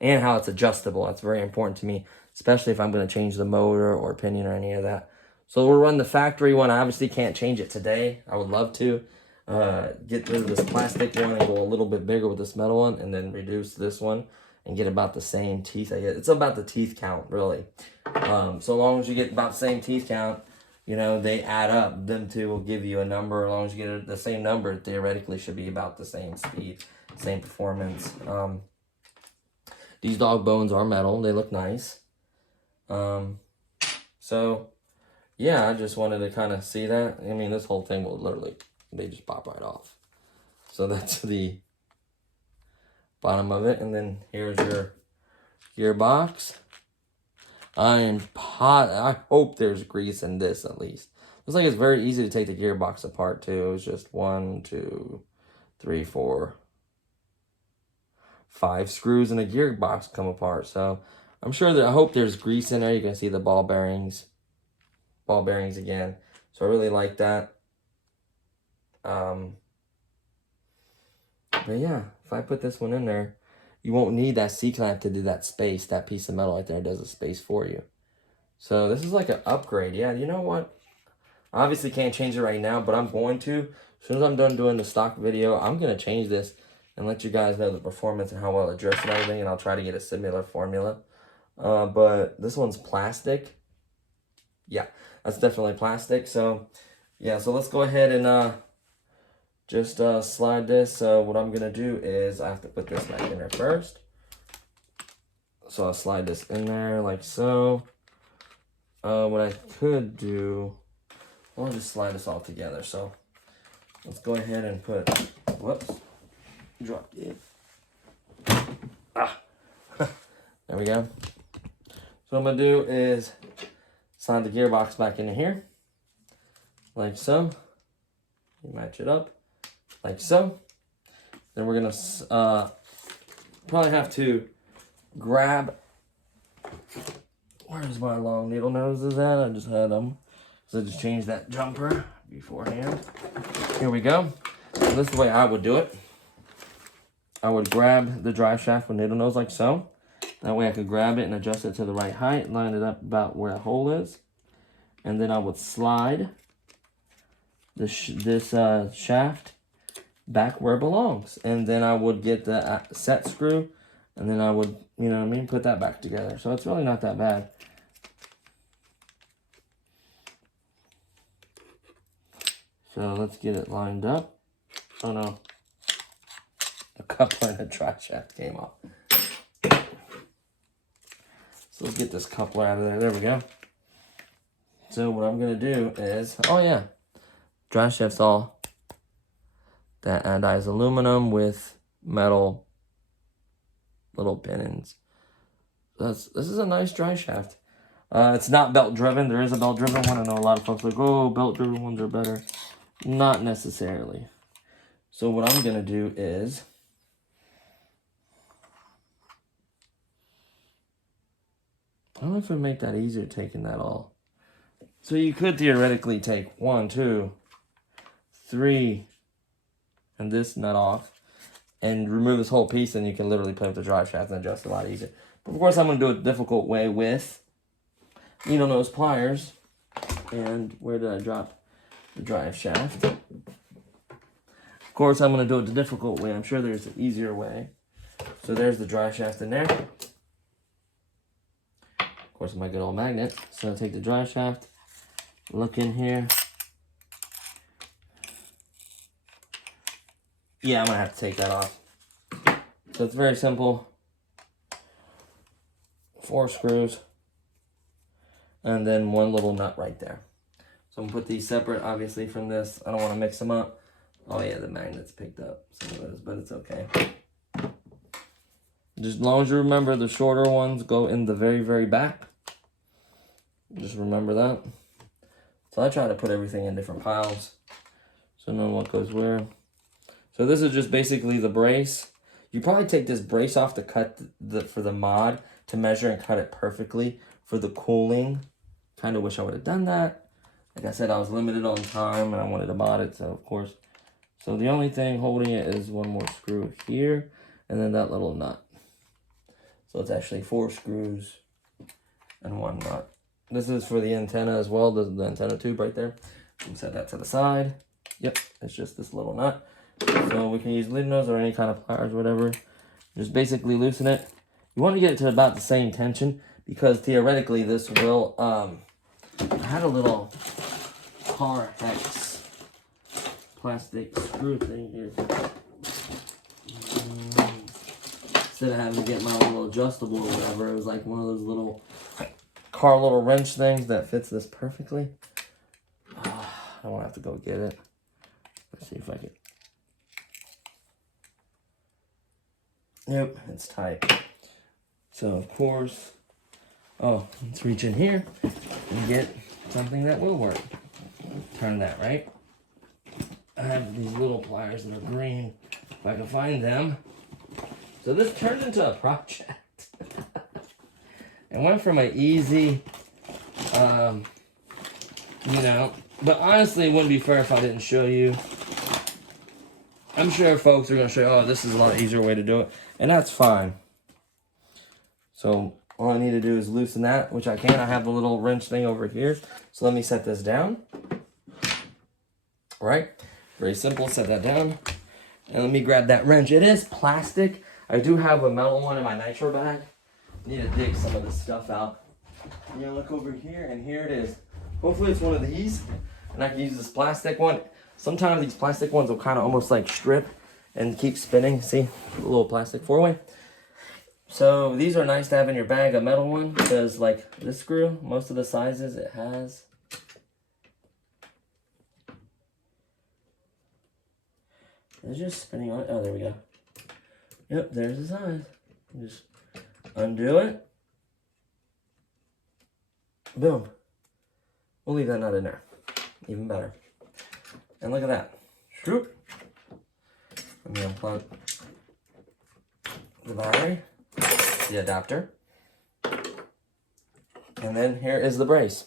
and how it's adjustable. That's very important to me, especially if I'm going to change the motor or pinion or any of that. So we'll run the factory one. I obviously can't change it today. I would love to get rid of this plastic one and go a little bit bigger with this metal one, and then reduce this one and get about the same teeth. It's about the teeth count, really. So long as you get about the same teeth count, you know, they add up. Them two will give you a number. As long as you get the same number, it theoretically should be about the same speed, same performance. These dog bones are metal. They look nice. So, yeah, I just wanted to kind of see that. I mean, this whole thing will literally, they just pop right off. So that's the bottom of it. And then here's your gearbox. I hope there's grease in this at least. Looks like it's very easy to take the gearbox apart too. It's just 1, 2, 3, 4, 5 screws in a gearbox come apart. So I'm sure that I hope there's grease in there. You can see the ball bearings again. So I really like that. But yeah, if I put this one in there, you won't need that C-clamp to do that space. That piece of metal right there does a space for you. So this is like an upgrade. Yeah, you know what? I obviously can't change it right now, but I'm going to. As soon as I'm done doing the stock video, I'm going to change this and let you guys know the performance and how well it drifts and everything, and I'll try to get a similar formula. But this one's plastic. Yeah, that's definitely plastic. So, yeah, so let's go ahead and just slide this. So what I'm going to do is I have to put this back in there first. So I'll slide this in there like so. What I could do, I'll just slide this all together. So let's go ahead and put, whoops, dropped it. There we go. So what I'm going to do is slide the gearbox back into here, like so. Match it up, like so. Then we're going to probably have to grab, where's my long needle noses at? I just had them. So I just changed that jumper beforehand. Here we go. So this is the way I would do it. I would grab the drive shaft with needle nose like so. That way I could grab it and adjust it to the right height, line it up about where the hole is. And then I would slide this shaft back where it belongs. And then I would get the set screw, and then I would, you know what I mean, put that back together. So it's really not that bad. So let's get it lined up. Oh no, the coupler and the drive shaft came off. So let's get this coupler out of there. There we go. So what I'm going to do is, oh yeah, drive shaft's all that anodized aluminum with metal little pinions. This is a nice drive shaft. It's not belt driven. There is a belt driven one. I know a lot of folks are like, oh, belt driven ones are better. Not necessarily. So what I'm going to do is, I don't know if it would make that easier taking that all. So you could theoretically take 1, 2, 3, and this nut off, and remove this whole piece, and you can literally play with the drive shaft and adjust a lot easier. But of course, I'm going to do it a difficult way with needle nose pliers. And where did I drop the drive shaft? Of course, I'm going to do it the difficult way. I'm sure there's an easier way. So there's the drive shaft in there. Of course, my good old magnet. So take the drive shaft, look in here. Yeah, I'm gonna have to take that off. So it's very simple. 4 screws. And then 1 little nut right there. So I'm gonna put these separate, obviously, from this. I don't wanna mix them up. Oh yeah, the magnet's picked up some of those, but it's okay. Just as long as you remember the shorter ones go in the very, very back. Just remember that. So I try to put everything in different piles. So know what goes where. So this is just basically the brace. You probably take this brace off to cut for the mod to measure and cut it perfectly for the cooling. Kind of wish I would have done that. Like I said, I was limited on time and I wanted to mod it, so of course. So the only thing holding it is 1 more screw here and then that little nut. So it's actually 4 screws and 1 nut. This is for the antenna as well, the antenna tube right there. We can set that to the side. Yep, it's just this little nut. So we can use lead nose or any kind of pliers or whatever. Just basically loosen it. You want to get it to about the same tension because theoretically this will, I had a little car hex plastic screw thing here. Instead of having to get my little adjustable or whatever, it was like one of those little car little wrench things that fits this perfectly. I won't have to go get it. Let's see if I can. Yep, it's tight. So of course, oh, let's reach in here and get something that will work. Turn that right. I have these little pliers that are green, if I can find them. So this turned into a project. It went from an easy, you know, but honestly, it wouldn't be fair if I didn't show you. I'm sure folks are going to show you, oh, this is a lot easier way to do it, and that's fine. So all I need to do is loosen that, which I can. I have the little wrench thing over here. So let me set this down. All right, very simple, set that down. And let me grab that wrench. It is plastic. I do have a metal one in my nitro bag. Need to dig some of this stuff out. You look over here, and here it is. Hopefully it's one of these, and I can use this plastic one. Sometimes these plastic ones will kind of almost like strip and keep spinning. See, a little plastic 4-way. So these are nice to have in your bag, a metal one, because like this screw, most of the sizes it has. It's just spinning on it. Oh, there we go. Yep, there's the size. Just undo it. Boom. We'll leave that nut in there. Even better. And look at that. Shoop. Let me unplug the battery, the adapter. And then here is the brace.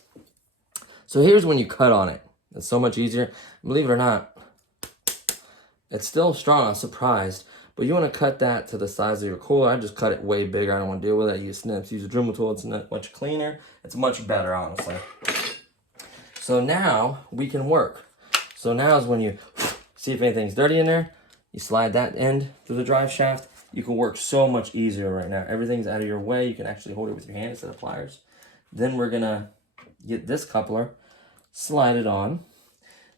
So here's when you cut on it. It's so much easier. Believe it or not, it's still strong. I'm surprised. But you want to cut that to the size of your cooler. I just cut it way bigger. I don't want to deal with it. I use snips. Use a Dremel tool. It's much cleaner. It's much better, honestly. So now we can work. So now is when you see if anything's dirty in there. You slide that end through the drive shaft. You can work so much easier right now. Everything's out of your way. You can actually hold it with your hand instead of pliers. Then we're going to get this coupler, slide it on.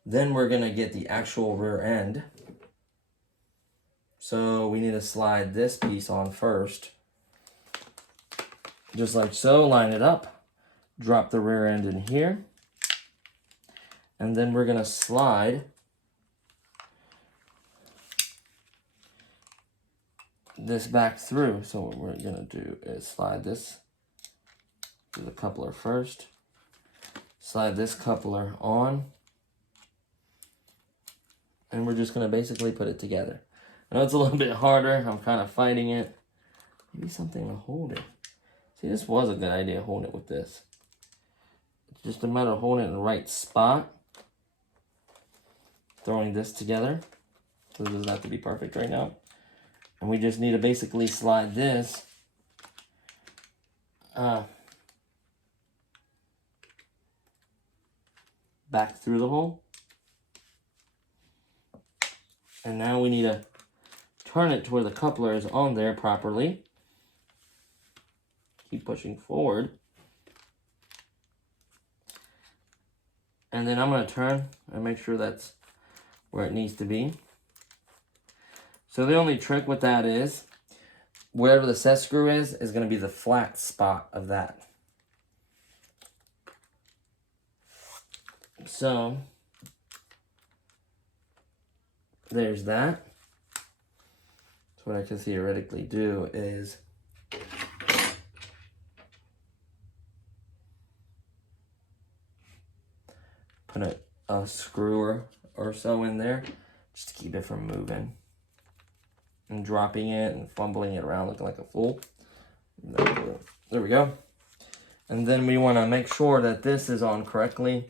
Then we're going to get the actual rear end. So we need to slide this piece on first. Just like so, line it up. Drop the rear end in here. And then we're going to slide this back through. So what we're going to do is slide this to the coupler first. Slide this coupler on. And we're just going to basically put it together. I know it's a little bit harder. I'm kind of fighting it. Maybe something to hold it. See, this was a good idea, holding it with this. It's just a matter of holding it in the right spot. Throwing this together. So this doesn't have to be perfect right now. And we just need to basically slide this back through the hole. And now we need to turn it to where the coupler is on there properly. Keep pushing forward. And then I'm going to turn and make sure that's where it needs to be. So the only trick with that is, wherever the set screw is going to be the flat spot of that. So, there's that. So what I can theoretically do is put a screw or so in there just to keep it from moving and dropping it and fumbling it around looking like a fool. There we go. And then we want to make sure that this is on correctly.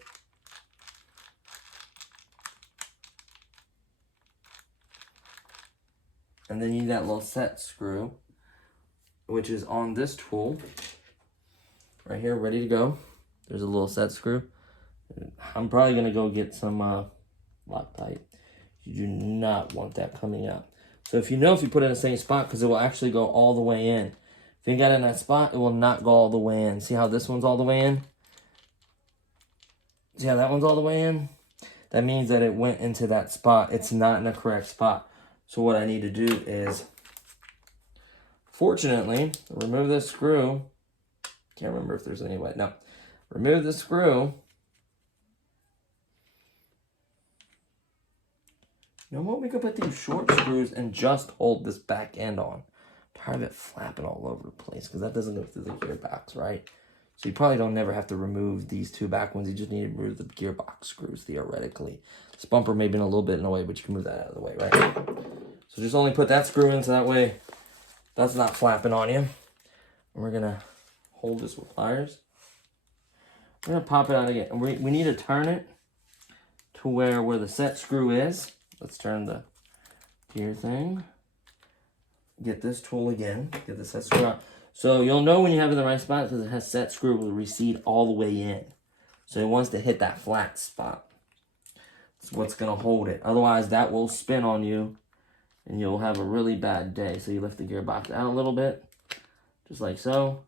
And then you need that little set screw, which is on this tool right here, ready to go. There's a little set screw. I'm probably going to go get some Loctite. You do not want that coming out. So if you put it in the same spot, because it will actually go all the way in. If you got it in that spot, it will not go all the way in. See how this one's all the way in? See how that one's all the way in? That means that it went into that spot. It's not in the correct spot. So what I need to do is, fortunately, remove this screw. Can't remember if there's any way. No. Remove the screw. You know what? We could put these short screws and just hold this back end on. I'm tired of it flapping all over the place because that doesn't go through the gearbox, right? So you probably don't never have to remove these two back ones. You just need to remove the gearbox screws, theoretically. This bumper may have been a little bit in the way, but you can move that out of the way, right? So just only put that screw in so that way that's not flapping on you. And we're going to hold this with pliers. We're going to pop it out again. And we need to turn it to where the set screw is. Let's turn the gear thing. Get this tool again. Get the set screw out. So you'll know when you have it in the right spot because it has set screw will recede all the way in. So it wants to hit that flat spot. It's what's going to hold it. Otherwise, that will spin on you and you'll have a really bad day. So you lift the gearbox out a little bit, just like so.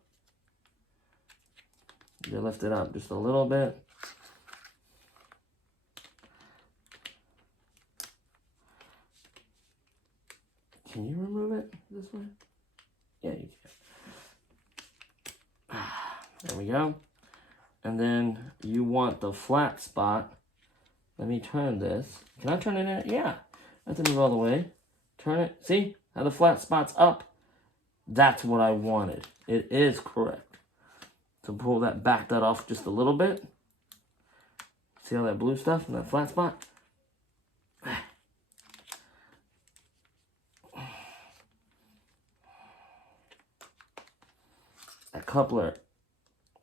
You lift it up just a little bit. Can you remove it this way? Yeah, you can. There we go. And then you want the flat spot. Let me turn this. Can I turn it in? Yeah. I have to move all the way. Turn it. See how the flat spot's up? That's what I wanted. It is correct. So pull that, back that off just a little bit. See all that blue stuff in that flat spot? That coupler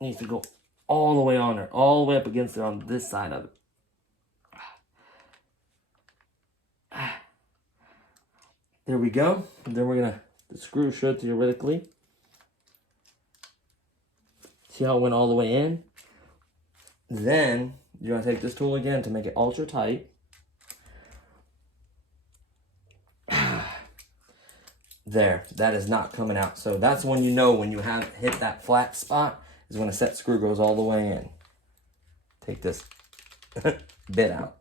needs to go all the way on there, all the way up against it on this side of it. There we go. And then the screw should theoretically. See how it went all the way in? Then you're going to take this tool again to make it ultra tight. There, that is not coming out. So that's when you know when you have hit that flat spot is when a set screw goes all the way in. Take this bit out.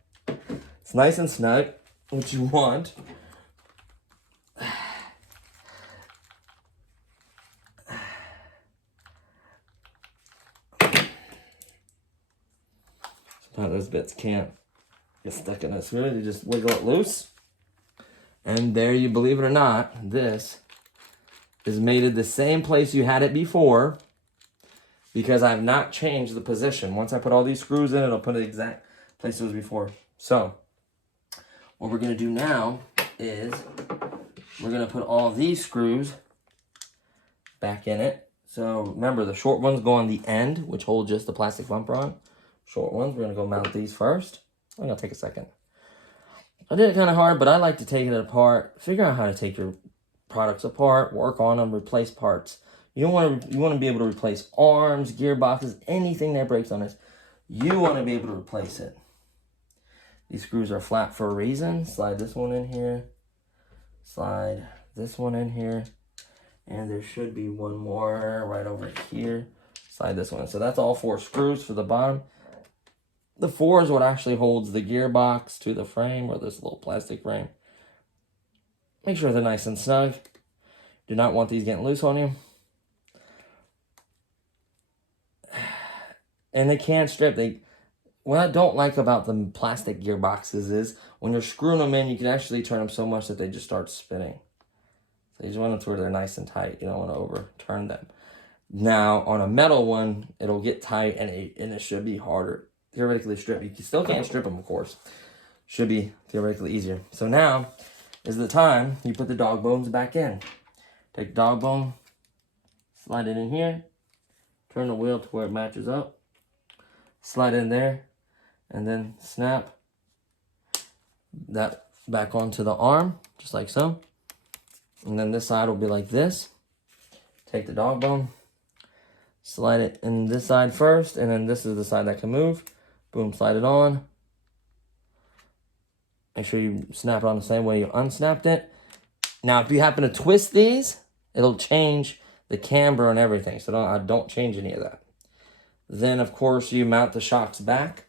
It's nice and snug, which you want. Sometimes those bits can't get stuck in a screw. You just wiggle it loose. And there you, believe it or not, this is mated the same place you had it before because I've not changed the position. Once I put all these screws in, it'll put it exact place it was before. So what we're going to do now is we're going to put all these screws back in it. So remember, the short ones go on the end, which hold just the plastic bumper on. Short ones, we're going to go mount these first. I'm going to take a second. I did it kind of hard, but I like to take it apart, figure out how to take your products apart, work on them, replace parts. You want to be able to replace arms, gearboxes, anything that breaks on this. You want to be able to replace it. These screws are flat for a reason. Slide this one in here. Slide this one in here. And there should be one more right over here. Slide this one in. So that's all 4 screws for the bottom. The 4 is what actually holds the gearbox to the frame, or this little plastic frame. Make sure they're nice and snug. Do not want these getting loose on you. And they can't strip. What I don't like about the plastic gearboxes is when you're screwing them in, you can actually turn them so much that they just start spinning. So you just want them to where they're nice and tight. You don't want to overturn them. Now, on a metal one, it'll get tight and it should be harder. Theoretically strip. You still can't strip them, of course. Should be theoretically easier. So now is the time you put the dog bones back in. Take the dog bone, slide it in here, turn the wheel to where it matches up, slide in there, and then snap that back onto the arm, just like so. And then this side will be like this. Take the dog bone, slide it in this side first, and then this is the side that can move. Boom, slide it on. Make sure you snap it on the same way you unsnapped it. Now, if you happen to twist these, it'll change the camber and everything. So don't change any of that. Then, of course, you mount the shocks back.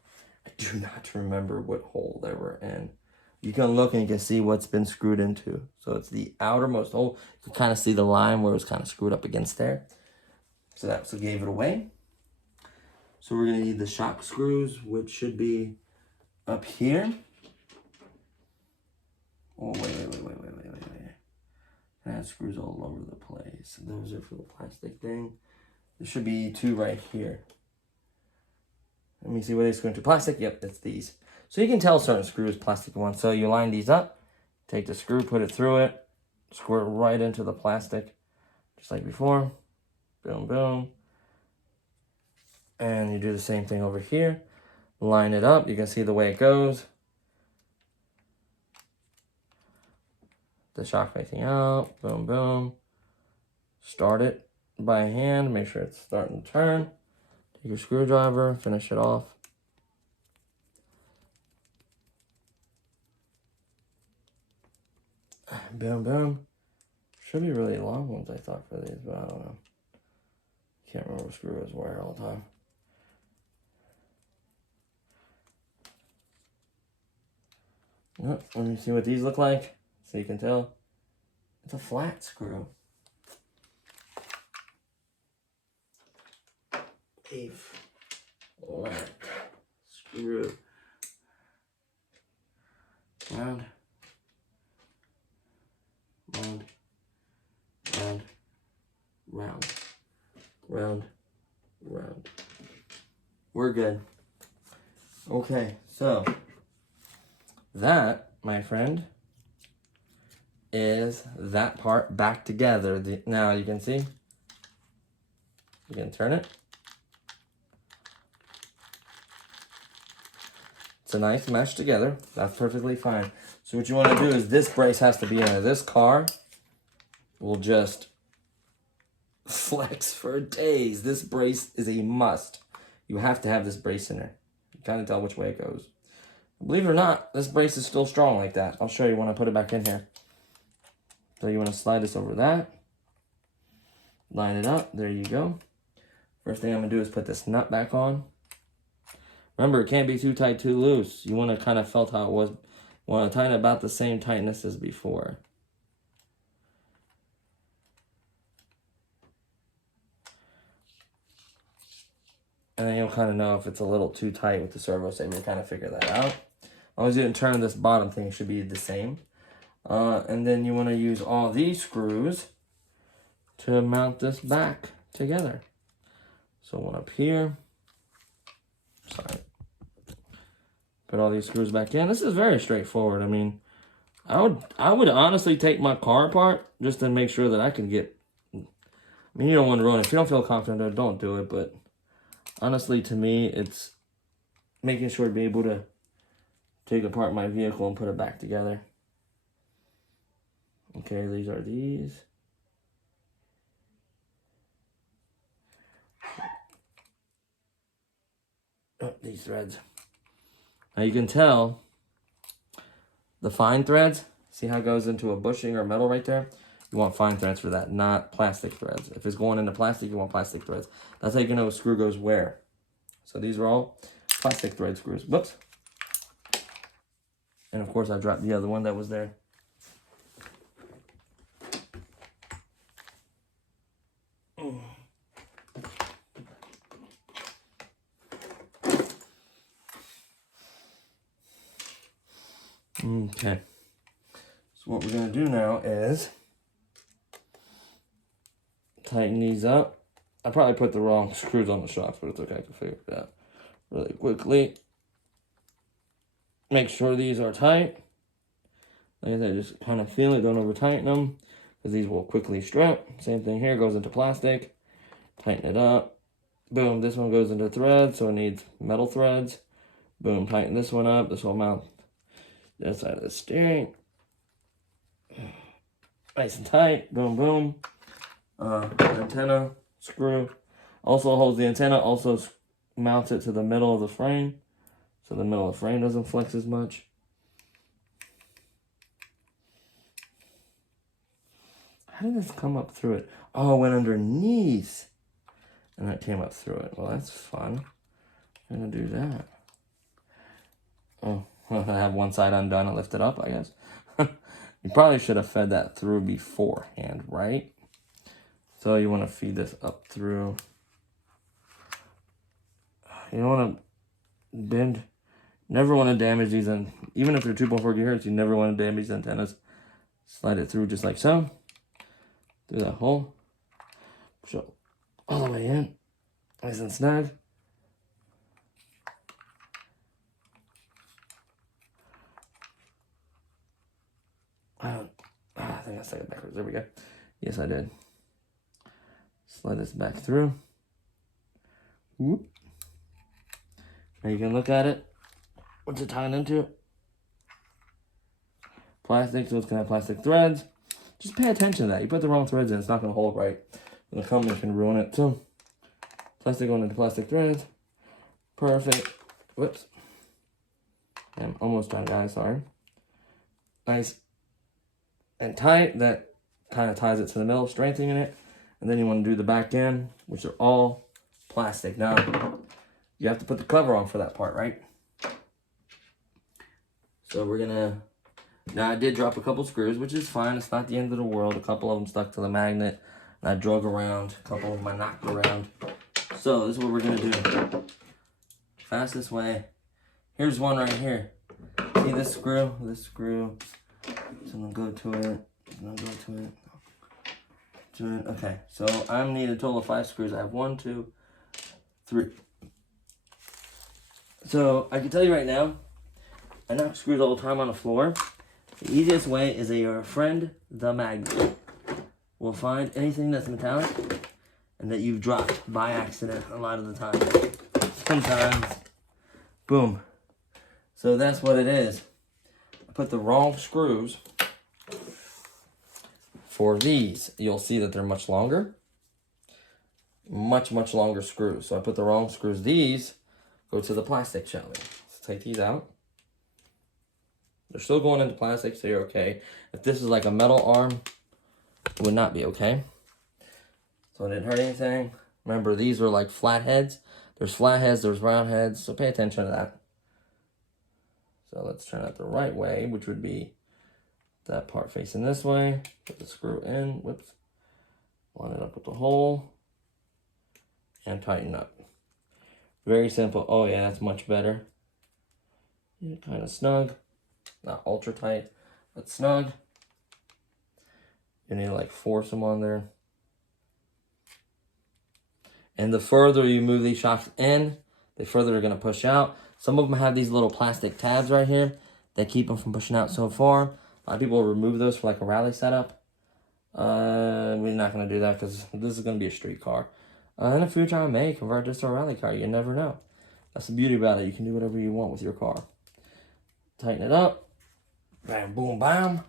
I do not remember what hole they were in. You can look and you can see what's been screwed into. So it's the outermost hole. You can kind of see the line where it was kind of screwed up against there. So that's what gave it away. So we're going to need the shock screws, which should be up here. Oh, wait. I have screws all over the place. Those are for the plastic thing. There should be 2 right here. Let me see what it's going to. Plastic? Yep, it's these. So you can tell certain screws, plastic ones. So you line these up, take the screw, put it through it, squirt it right into the plastic, just like before. Boom, boom. And you do the same thing over here. Line it up. You can see the way it goes. The shock facing out. Boom, boom. Start it by hand. Make sure it's starting to turn. Take your screwdriver. Finish it off. Boom, boom. Should be really long ones, I thought, for these, but I don't know. Can't remember what screw is where all the time. Let me see what these look like, so you can tell. It's a flat screw. A flat screw. Round. Round. Round. Round. Round. Round. We're good. Okay, so that, my friend, is that part back together. Now you can see, you can turn it. It's a nice mesh together. That's perfectly fine. So what you want to do is this brace has to be in there. This car will just flex for days. This brace is a must. You have to have this brace in there. You kind of tell which way it goes. Believe it or not, this brace is still strong like that. I'll show you when I put it back in here. So you want to slide this over that. Line it up. There you go. First thing I'm going to do is put this nut back on. Remember, it can't be too tight, too loose. You want to kind of felt how it was. You want to tighten about the same tightness as before. And then you'll kind of know if it's a little too tight with the servo saver. Kind of figure that out. As long as you didn't turn this bottom thing, it should be the same. And then you want to use all these screws to mount this back together. So one up here. Sorry. Put all these screws back in. This is very straightforward. I mean, I would honestly take my car apart just to make sure that I can get. I mean, you don't want to ruin it. If you don't feel confident, don't do it. But honestly, to me, it's making sure to be able to take apart my vehicle and put it back together. Okay, these are these. Oh, these threads. Now you can tell the fine threads. See how it goes into a bushing or metal right there? You want fine threads for that, not plastic threads. If it's going into plastic, you want plastic threads. That's how you can know a screw goes where. So these are all plastic thread screws. Whoops. And of course I dropped the other one that was there. Okay. So what we're going to do now is tighten these up. I probably put the wrong screws on the shocks, but it's okay. I can figure it out really quickly. Make sure these are tight. Like I said, just kind of feel it. Don't over tighten them because these will quickly strip. Same thing here. Goes into plastic. Tighten it up. Boom. This one goes into threads, so it needs metal threads. Boom. Tighten this one up. This will mount this side of the steering. Nice and tight. Boom, boom. Antenna screw. Also holds the antenna. Also mounts it to the middle of the frame. So the middle of the frame doesn't flex as much. How did this come up through it? Oh, it went underneath. And it came up through it. Well, that's fun. I'm going to do that. Oh, I have one side undone and lifted up, I guess. You probably should have fed that through beforehand, right? So you want to feed this up through. You don't want to bend. Never want to damage these. And even if they're 2.4 gigahertz, you never want to damage the antennas. Slide it through just like so. Through that hole. Push it all the way in. Nice and snug. I think I stuck it backwards. There we go. Yes, I did. Slide this back through. Whoop. Now you can look at it. What's it tying into? Plastic, so it's going to have plastic threads. Just pay attention to that. You put the wrong threads in, it's not going to hold right. The company can ruin it too. Plastic going into plastic threads. Perfect. Whoops. I'm almost done, guys. Sorry. Nice and tight. That kind of ties it to the middle, strengthening it. And then you want to do the back end, which are all plastic. Now, you have to put the cover on for that part, right? So we're going to... Now, I did drop a couple screws, which is fine. It's not the end of the world. A couple of them stuck to the magnet. And I drug around. A couple of them I knocked around. So, this is what we're going to do. Fastest way. Here's one right here. See this screw? This screw. So I'm going to go to it. I'm going to go to it. Okay, so I need a total of 5 screws. I have 1, 2, 3. So, I can tell you right now, I knock screws all the time on the floor. The easiest way is that your friend, the magnet, will find anything that's metallic and that you've dropped by accident a lot of the time. Sometimes, boom. So that's what it is. I put the wrong screws for these. You'll see that they're much longer. Much longer screws. So I put the wrong screws. These go to the plastic, shall we? Let's take these out. They're still going into plastic, so you're okay. If this is like a metal arm, it would not be okay. So it didn't hurt anything. Remember, these are like flat heads. There's flat heads, there's round heads, so pay attention to that. So let's turn it the right way, which would be that part facing this way. Put the screw in, whoops. Line it up with the hole. And tighten up. Very simple. Oh yeah, that's much better. Yeah, kind of snug. Not ultra tight, but snug. You need to like force them on there. And the further you move these shocks in, the further they're going to push out. Some of them have these little plastic tabs right here that keep them from pushing out so far. A lot of people remove those for like a rally setup. We're not going to do that because this is going to be a street car. In the future, I may convert this to a rally car. You never know. That's the beauty about it. You can do whatever you want with your car. Tighten it up. Bam, boom, bam.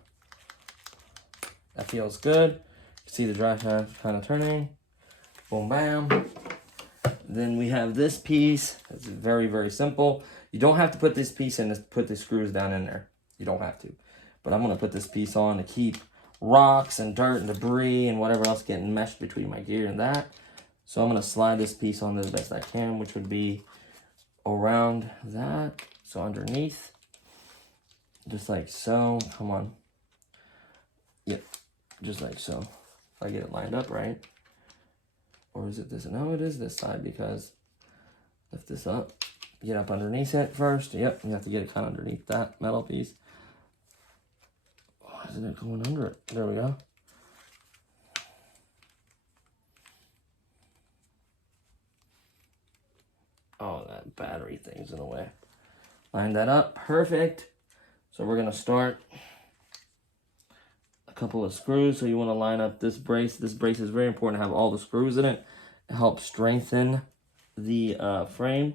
That feels good. See the drive shaft kind of turning. Boom, bam. Then we have this piece. It's very simple. You don't have to put this piece in to put the screws down in there. You don't have to. But I'm going to put this piece on to keep rocks and dirt and debris and whatever else getting meshed between my gear and that. So I'm going to slide this piece on as best I can, which would be around that. So underneath, just like so. Come on. Yep, just like so. If I get it lined up right. Or is it this? No, it is this side because lift this up. Get up underneath it first. Yep, you have to get it kind of underneath that metal piece. Why isn't it going under it? There we go. Oh, that battery thing's in the way. Line that up. Perfect. So we're going to start a couple of screws. So you want to line up this brace. This brace is very important to have all the screws in it. It helps strengthen the frame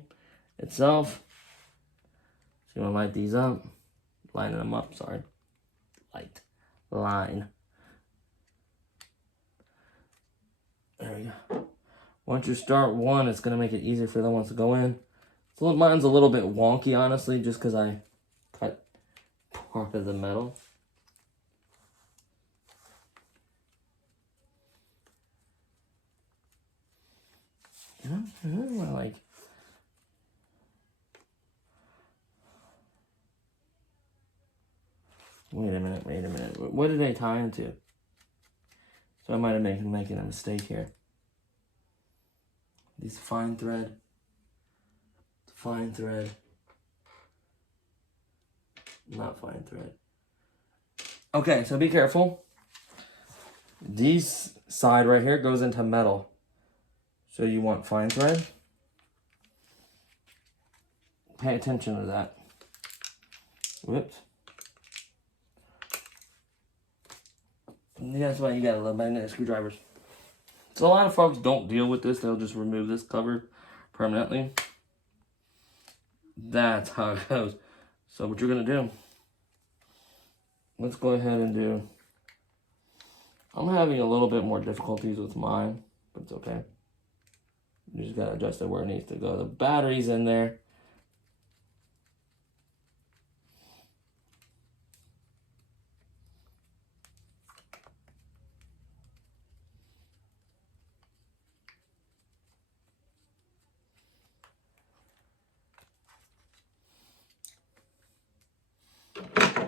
itself. So you want to light these up. Lining them up, sorry. Light. Line. There we go. Once you start one, it's going to make it easier for the ones to go in. So mine's a little bit wonky, honestly, just because I cut part of the metal. You know, like... Wait a minute. What did I tie into? So I might have been making a mistake here. These fine thread. Not fine thread. Okay, so be careful. This side right here goes into metal. So you want fine thread. Pay attention to that. Whoops. That's why you gotta love magnetic screwdrivers. So a lot of folks don't deal with this. They'll just remove this cover permanently. That's how it goes. So what you're gonna do, let's go ahead and do, I'm having a little bit more difficulties with mine, but it's okay. You just gotta adjust it where it needs to go. The battery's in there.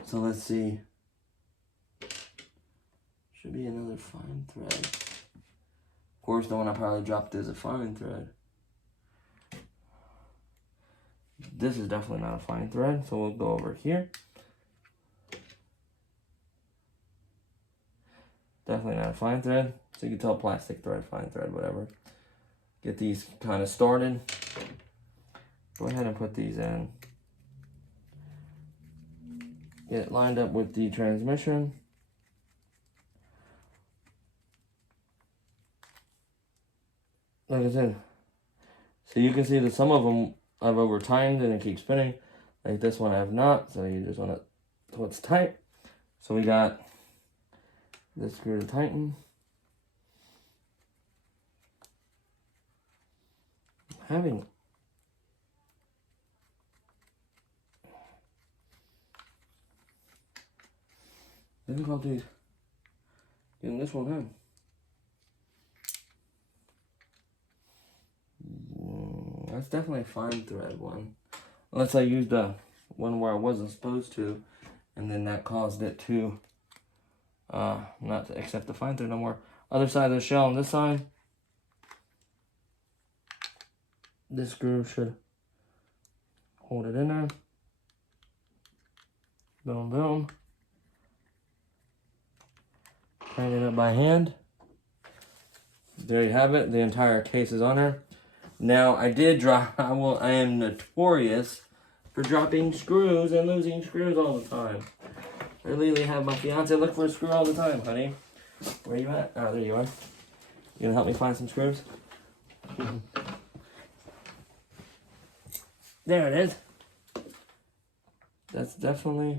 So let's see. Should be another fine thread. Of course, the one I probably dropped is a fine thread. This is definitely not a fine thread, so we'll go over here. Definitely not a fine thread. So you can tell plastic thread, fine thread, whatever. Get these kind of started. Go ahead and put these in. Get it lined up with the transmission. Like I said, so you can see that some of them I've over tightened and it keeps spinning. Like this one I have not, so you just want it so it's tight. So we got this screw to tighten. Having difficulties getting this one in. That's definitely a fine thread one. Unless I used a one where I wasn't supposed to, and then that caused it to not to accept the fine thread no more. Other side of the shell on this side. This screw should hold it in there. Boom, boom. Tighten it up by hand. There you have it. The entire case is on there. Now, I did drop, I am notorious for dropping screws and losing screws all the time. I literally have my fiance look for a screw all the time, honey. Where you at? Oh, there you are. You gonna help me find some screws? There it is. That's definitely,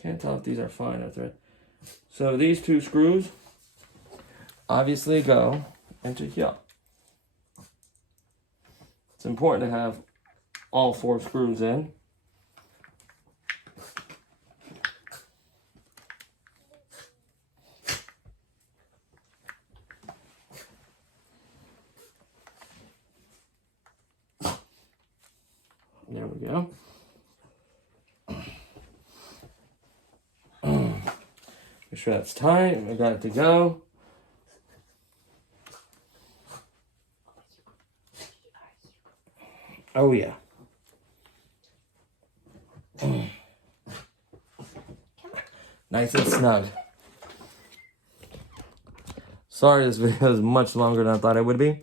can't tell if these are fine or thread. So these two screws obviously go into here. It's important to have all 4 screws in. sure that's tight. I got it to go. Oh yeah. Nice and snug. Sorry, this video is much longer than I thought it would be.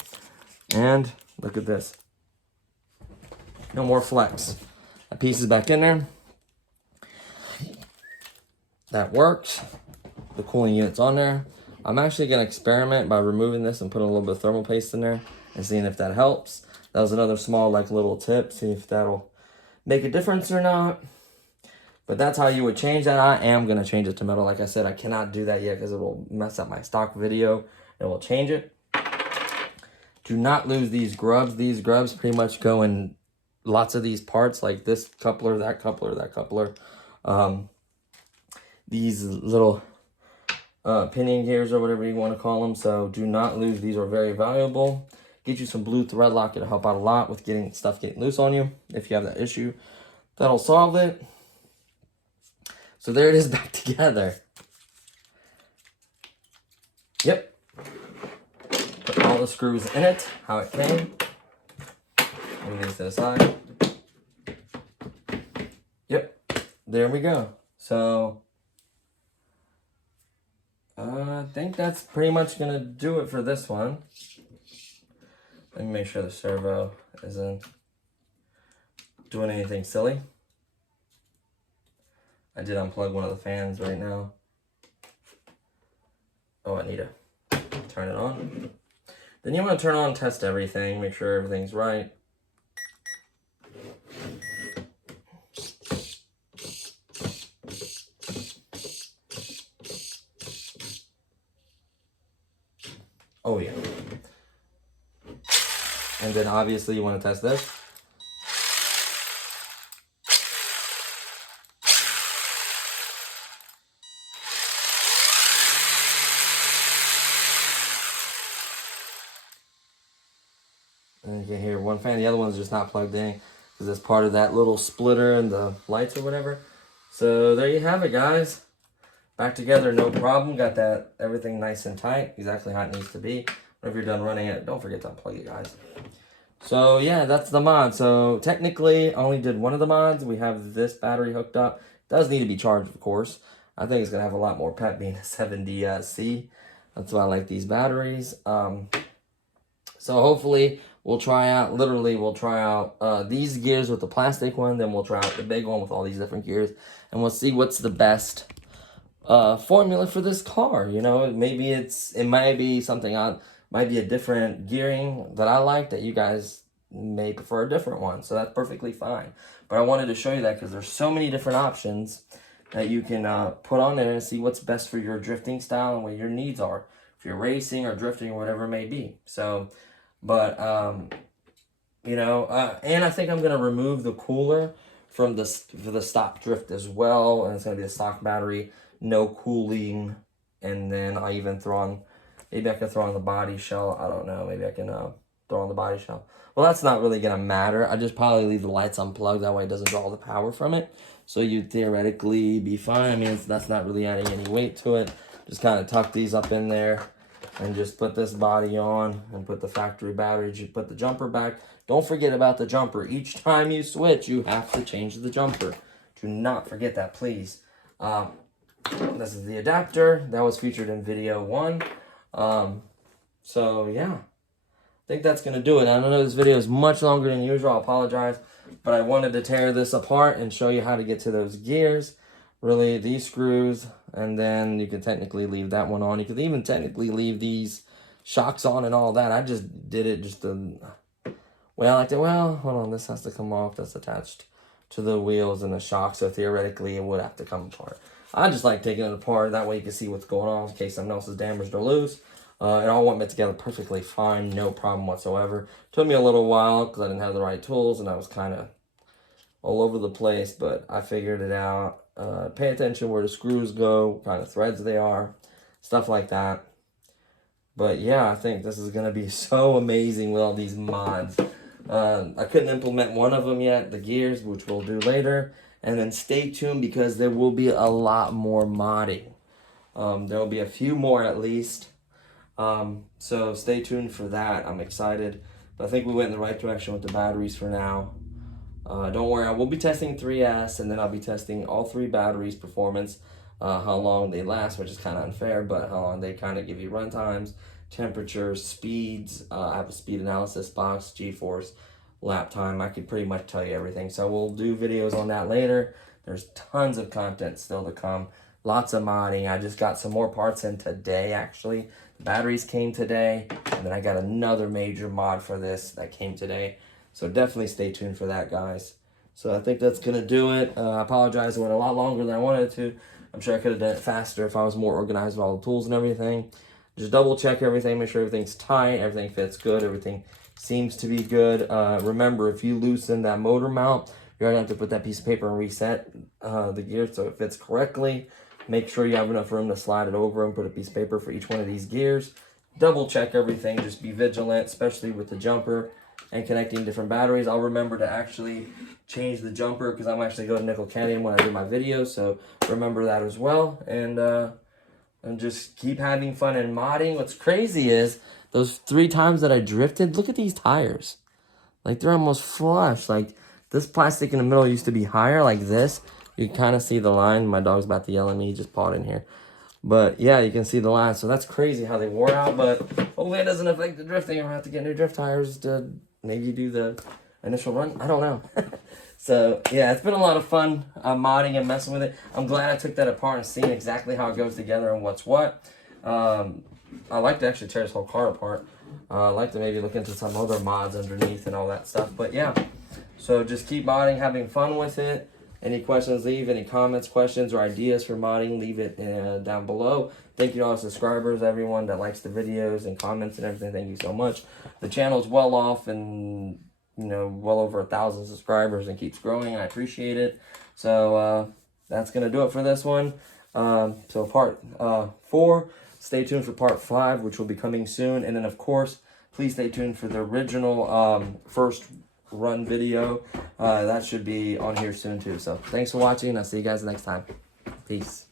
And look at this. No more flex. That piece is back in there. That works. The cooling unit's on there. I'm actually going to experiment by removing this and putting a little bit of thermal paste in there and seeing if that helps. That was another small like little tip. See if that'll make a difference or not. But that's how you would change that. I am going to change it to metal. Like I said, I cannot do that yet because it will mess up my stock video. It will change it. Do not lose these grubs. These grubs pretty much go in lots of these parts, like this coupler, that coupler, that coupler. These little pinion gears or whatever you want to call them. So do not lose. These are very valuable. Get you some blue thread lock. It'll help out a lot with getting loose on you if you have that issue. That'll solve it. So there it is back together. Yep. Put all the screws in it, how it came. Move these to the side. Yep. There we go. So I think that's pretty much going to do it for this one. Let me make sure the servo isn't doing anything silly. I did unplug one of the fans right now. Oh, I need to turn it on. Then you want to turn on, test everything, make sure everything's right. Oh yeah. And then obviously you want to test this. And you can hear one fan, the other one's just not plugged in because it's part of that little splitter and the lights or whatever. So there you have it, guys. Back together, no problem. Got that everything nice and tight, exactly how it needs to be. Whenever you're done running it, don't forget to unplug it, guys. So yeah, that's the mod. So technically, I only did one of the mods. We have this battery hooked up. It does need to be charged, of course. I think it's gonna have a lot more pep being a 70C. That's why I like these batteries. So hopefully we'll try out, these gears with the plastic one, then we'll try out the big one with all these different gears, and we'll see what's the best formula for this car. You know, maybe it might be something might be a different gearing that I like that you guys may prefer a different one. So that's perfectly fine. But I wanted to show you that because there's so many different options that you can put on there and see what's best for your drifting style and what your needs are. If you're racing or drifting or whatever it may be. So, but, you know, and I think I'm going to remove the cooler for the stock drift as well. And it's going to be a stock battery, no cooling. And then I even throw on, maybe I can throw on the body shell. I don't know. Maybe I can throw on the body shell. Well, that's not really going to matter. I just probably leave the lights unplugged. That way it doesn't draw the power from it. So you'd theoretically be fine. I mean, that's not really adding any weight to it. Just kind of tuck these up in there and just put this body on and put the factory batteries. You put the jumper back. Don't forget about the jumper. Each time you switch, you have to change the jumper. Do not forget that, please. This is the adapter. That was featured in video 1. So, yeah. I think that's going to do it. I know this video is much longer than usual. I apologize. But I wanted to tear this apart and show you how to get to those gears. Really, these screws, and then you can technically leave that one on. You could even technically leave these shocks on and all that. I just did it just to, well, hold on, this has to come off. That's attached to the wheels and the shock, so theoretically it would have to come apart. I just like taking it apart. That way you can see what's going on in case something else is damaged or loose. It all went together perfectly fine, no problem whatsoever. Took me a little while because I didn't have the right tools and I was kind of all over the place, but I figured it out. Pay attention where the screws go, what kind of threads they are, stuff like that. But yeah, I think this is going to be so amazing with all these mods. I couldn't implement one of them yet, the gears, which we'll do later. And then stay tuned because there will be a lot more modding. There will be a few more at least. So stay tuned for that. I'm excited. But I think we went in the right direction with the batteries for now. Don't worry, I will be testing 3S, and then I'll be testing all 3 batteries' performance, how long they last, which is kind of unfair, but how long they kind of give you run times, temperatures, speeds. I have a speed analysis box, G-force, lap time. I could pretty much tell you everything. So we'll do videos on that later. There's tons of content still to come. Lots of modding. I just got some more parts in today, actually. The batteries came today, and then I got another major mod for this that came today. So definitely stay tuned for that, guys. So I think that's going to do it. I apologize. It went a lot longer than I wanted to. I'm sure I could have done it faster if I was more organized with all the tools and everything. Just double check everything. Make sure everything's tight. Everything fits good. Everything seems to be good. Remember, if you loosen that motor mount, you're going to have to put that piece of paper and reset the gear so it fits correctly. Make sure you have enough room to slide it over and put a piece of paper for each one of these gears. Double check everything. Just be vigilant, especially with the jumper and connecting different batteries. I'll remember to actually change the jumper because I'm actually going to nickel cadmium when I do my videos. So remember that as well. And just keep having fun and modding. What's crazy is those 3 times that I drifted, look at these tires. Like, they're almost flush. Like, this plastic in the middle used to be higher like this. You kind of see the line. My dog's about to yell at me. He just pawed in here. But, yeah, you can see the line. So that's crazy how they wore out. But hopefully it doesn't affect the drifting. I'll have to get new drift tires to maybe do the initial run. I don't know. So, yeah, it's been a lot of fun modding and messing with it. I'm glad I took that apart and seeing exactly how it goes together and what's what. I like to actually tear this whole car apart. I'd like to maybe look into some other mods underneath and all that stuff. But, yeah, so just keep modding, having fun with it. Any questions, leave any comments, questions, or ideas for modding, leave it down below. Thank you to all the subscribers, everyone that likes the videos and comments and everything. Thank you so much. The channel's well off and, you know, well over 1,000 subscribers and keeps growing. I appreciate it. So that's going to do it for this one. So part 4, stay tuned for part 5, which will be coming soon. And then, of course, please stay tuned for the original first run video. That should be on here soon too. So thanks for watching. I'll see you guys next time. Peace.